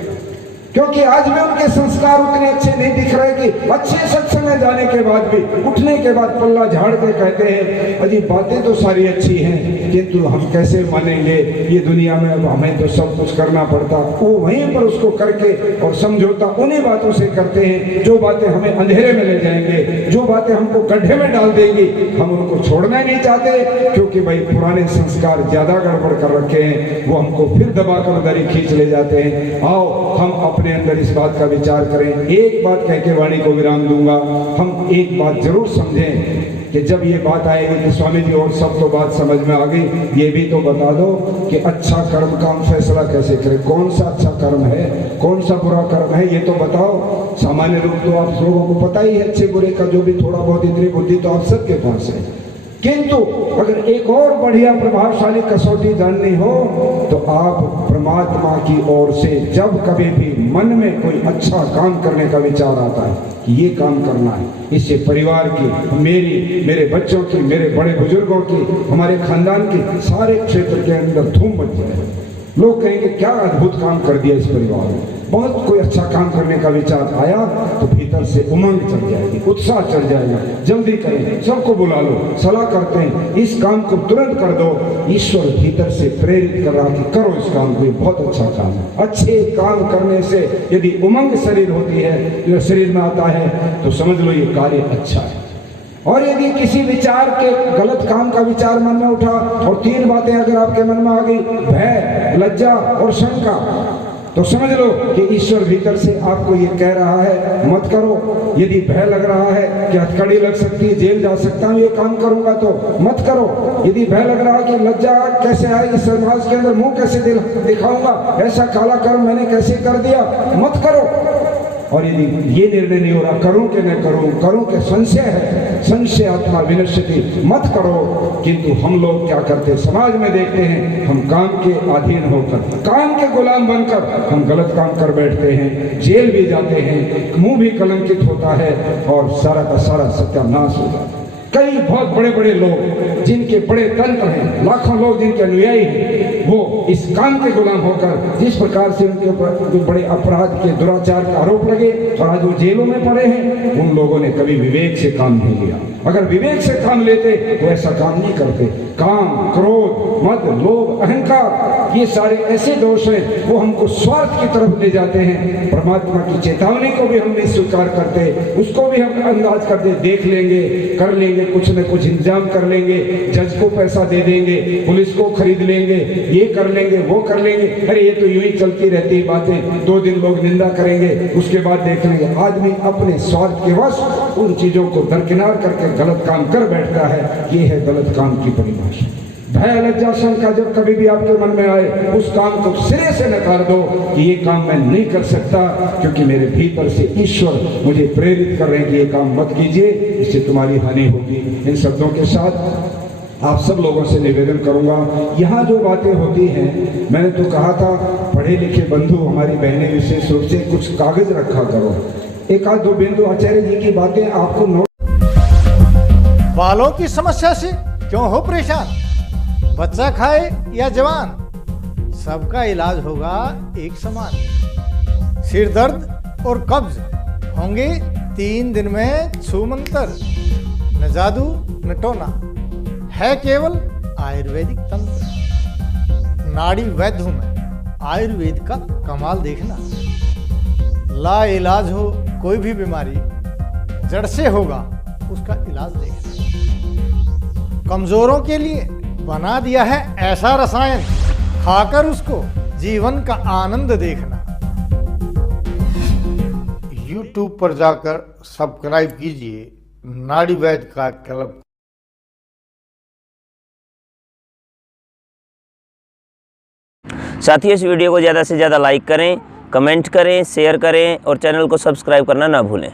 क्योंकि आज भी उनके संस्कार उतने अच्छे नहीं दिख रहे कि अच्छे सत्संग में जाने के बाद भी उठने के बाद पल्ला झाड़ के कहते हैं अजी बातें तो सारी अच्छी हैं, किंतु हम कैसे मानेंगे, ये दुनिया में अब हमें तो सब कुछ करना पड़ता। वो वहीं पर उसको करके और समझौता उन्हीं बातों से करते हैं जो बातें हमें अंधेरे में ले जाएंगे, जो बातें हमको गड्ढे में डाल देंगी, हम उनको छोड़ना नहीं चाहते, क्योंकि भाई पुराने संस्कार ज्यादा गड़बड़ कर रखे हैं, वो हमको फिर दबा कर उधर ही खींच ले जाते हैं। आओ हम अपने अंदर इस बात का विचार करें। एक बात कह के वाणी को विराम दूंगा, हम एक बात जरूर समझें कि जब ये बात आएगी कि स्वामी जी और सब तो बात समझ में आ गई, ये भी तो बता दो कि अच्छा कर्म का हम फैसला कैसे करें, कौन सा अच्छा कर्म है, कौन सा बुरा कर्म है, ये तो बताओ। सामान्य रूप तो आप लोगों को पता ही है अच्छे बुरे का, जो भी थोड़ा बहुत इतनी बुद्धि तो आप सबके पास है। किंतु अगर एक और बढ़िया प्रभावशाली कसौटी जाननी हो तो आप परमात्मा की ओर से जब कभी भी मन में कोई अच्छा काम करने का विचार आता है कि ये काम करना है, इससे परिवार की, मेरे बच्चों की, मेरे बड़े बुजुर्गों की, हमारे खानदान की, सारे क्षेत्र के अंदर धूम मच जाए, लोग कहेंगे क्या अद्भुत काम कर दिया इस परिवार ने, बहुत कोई अच्छा काम करने का विचार आया तो भीतर से उमंग चढ़ जाएगी, उत्साह चढ़ जाएगा, जल्दी करें, सबको बुला लो, सलाह करते हैं इस काम को तुरंत कर दो। ईश्वर भीतर से प्रेरित कर रहा कि करो इस काम को, ये बहुत अच्छा काम है। अच्छे काम करने से यदि उमंग शरीर होती है, जो शरीर में आता है, तो समझ लो ये कार्य अच्छा है। और यदि किसी विचार के गलत काम का विचार मन में उठा और 3 बातें अगर आपके मन में आ गई, भय, लज्जा और शंका, तो समझ लो कि ईश्वर भीतर से आपको ये कह रहा है मत करो। यदि भय लग रहा है कि हथकड़ी लग सकती है, जेल जा सकता हूँ ये काम करूंगा, तो मत करो। यदि भय लग रहा है कि लज्जा कैसे आएगी, समाज के अंदर मुंह कैसे दिखाऊंगा, ऐसा काला कर्म मैंने कैसे कर दिया, मत करो। और यदि ये निर्णय नहीं हो रहा करूं कि न करूं, करूं कि संशय है, संशय आत्मा विनश्यति, मत करो। किंतु हम लोग क्या करते, समाज में देखते हैं, हम काम के अधीन होकर, काम के गुलाम बनकर हम गलत काम कर बैठते हैं, जेल भी जाते हैं, मुंह भी कलंकित होता है और सारा का सारा सत्यानाश हो जाता है। कई बहुत बड़े बड़े लोग जिनके बड़े तंत्र हैं, लाखों लोग जिनके अनुयायी हैं, वो इस काम के गुलाम होकर जिस प्रकार से उनके ऊपर बड़े अपराध के, दुराचार के आरोप लगे और आज वो जेलों में पड़े हैं, उन लोगों ने कभी विवेक से काम नहीं लिया। अगर विवेक से काम लेते तो ऐसा काम नहीं करते। काम, क्रोध, मद, लोभ, अहंकार, ये सारे ऐसे दोष हैं, वो हमको स्वार्थ की तरफ ले जाते हैं। परमात्मा की चेतावनी को भी हम नहीं स्वीकार करते, उसको भी हम अंदाज करते, देख लेंगे, कर लेंगे, कुछ न कुछ इंतजाम कर लेंगे, जज को पैसा दे देंगे, पुलिस को खरीद लेंगे, ये कर लेंगे, वो कर लेंगे। अरे ये तो यूं ही चलती रहती बातें, 2 दिन लोग निंदा करेंगे, उसके बाद देख लेंगे। आदमी अपने स्वार्थ के वश उन चीजों को दरकिनार करके गलत काम कर बैठता है। ये है गलत काम की परिभाषा। भय, लज्जा, शंका जब कभी भी आपके मन में आए, उस काम को सिरे से नकार दो कि ये काम मैं नहीं कर सकता, क्योंकि मेरे भीतर से ईश्वर मुझे प्रेरित कर रहे हैं कि ये काम मत कीजिए, इससे तुम्हारी हानि होगी। इन शब्दों के साथ आप सब लोगों से निवेदन करूंगा, यहाँ जो बातें होती हैं, मैंने तो कहा था पढ़े लिखे बंधु, हमारी बहनें विशेष रूप से कुछ कागज रखा करो, 1-2 बिंदु आचार्य जी की बातें आपको नोट। बालों की समस्या से क्यों हो परेशान, बच्चा खाए या जवान, सबका इलाज होगा एक समान। सिर दर्द और कब्ज होंगे 3 दिन में छूमंतर, न जादू न टोना, है केवल आयुर्वेदिक तंत्र। नाड़ी वैद्य हूं मैं, आयुर्वेद का कमाल देखना। ला इलाज हो कोई भी बीमारी जड़ से होगा उसका इलाज देखें। कमजोरों के लिए बना दिया है ऐसा रसायन, खाकर उसको जीवन का आनंद देखना। YouTube पर जाकर सब्सक्राइब कीजिए नाड़ी वैद्य का क्लब। साथियों, इस वीडियो को ज़्यादा से ज़्यादा लाइक करें, कमेंट करें, शेयर करें और चैनल को सब्सक्राइब करना ना भूलें।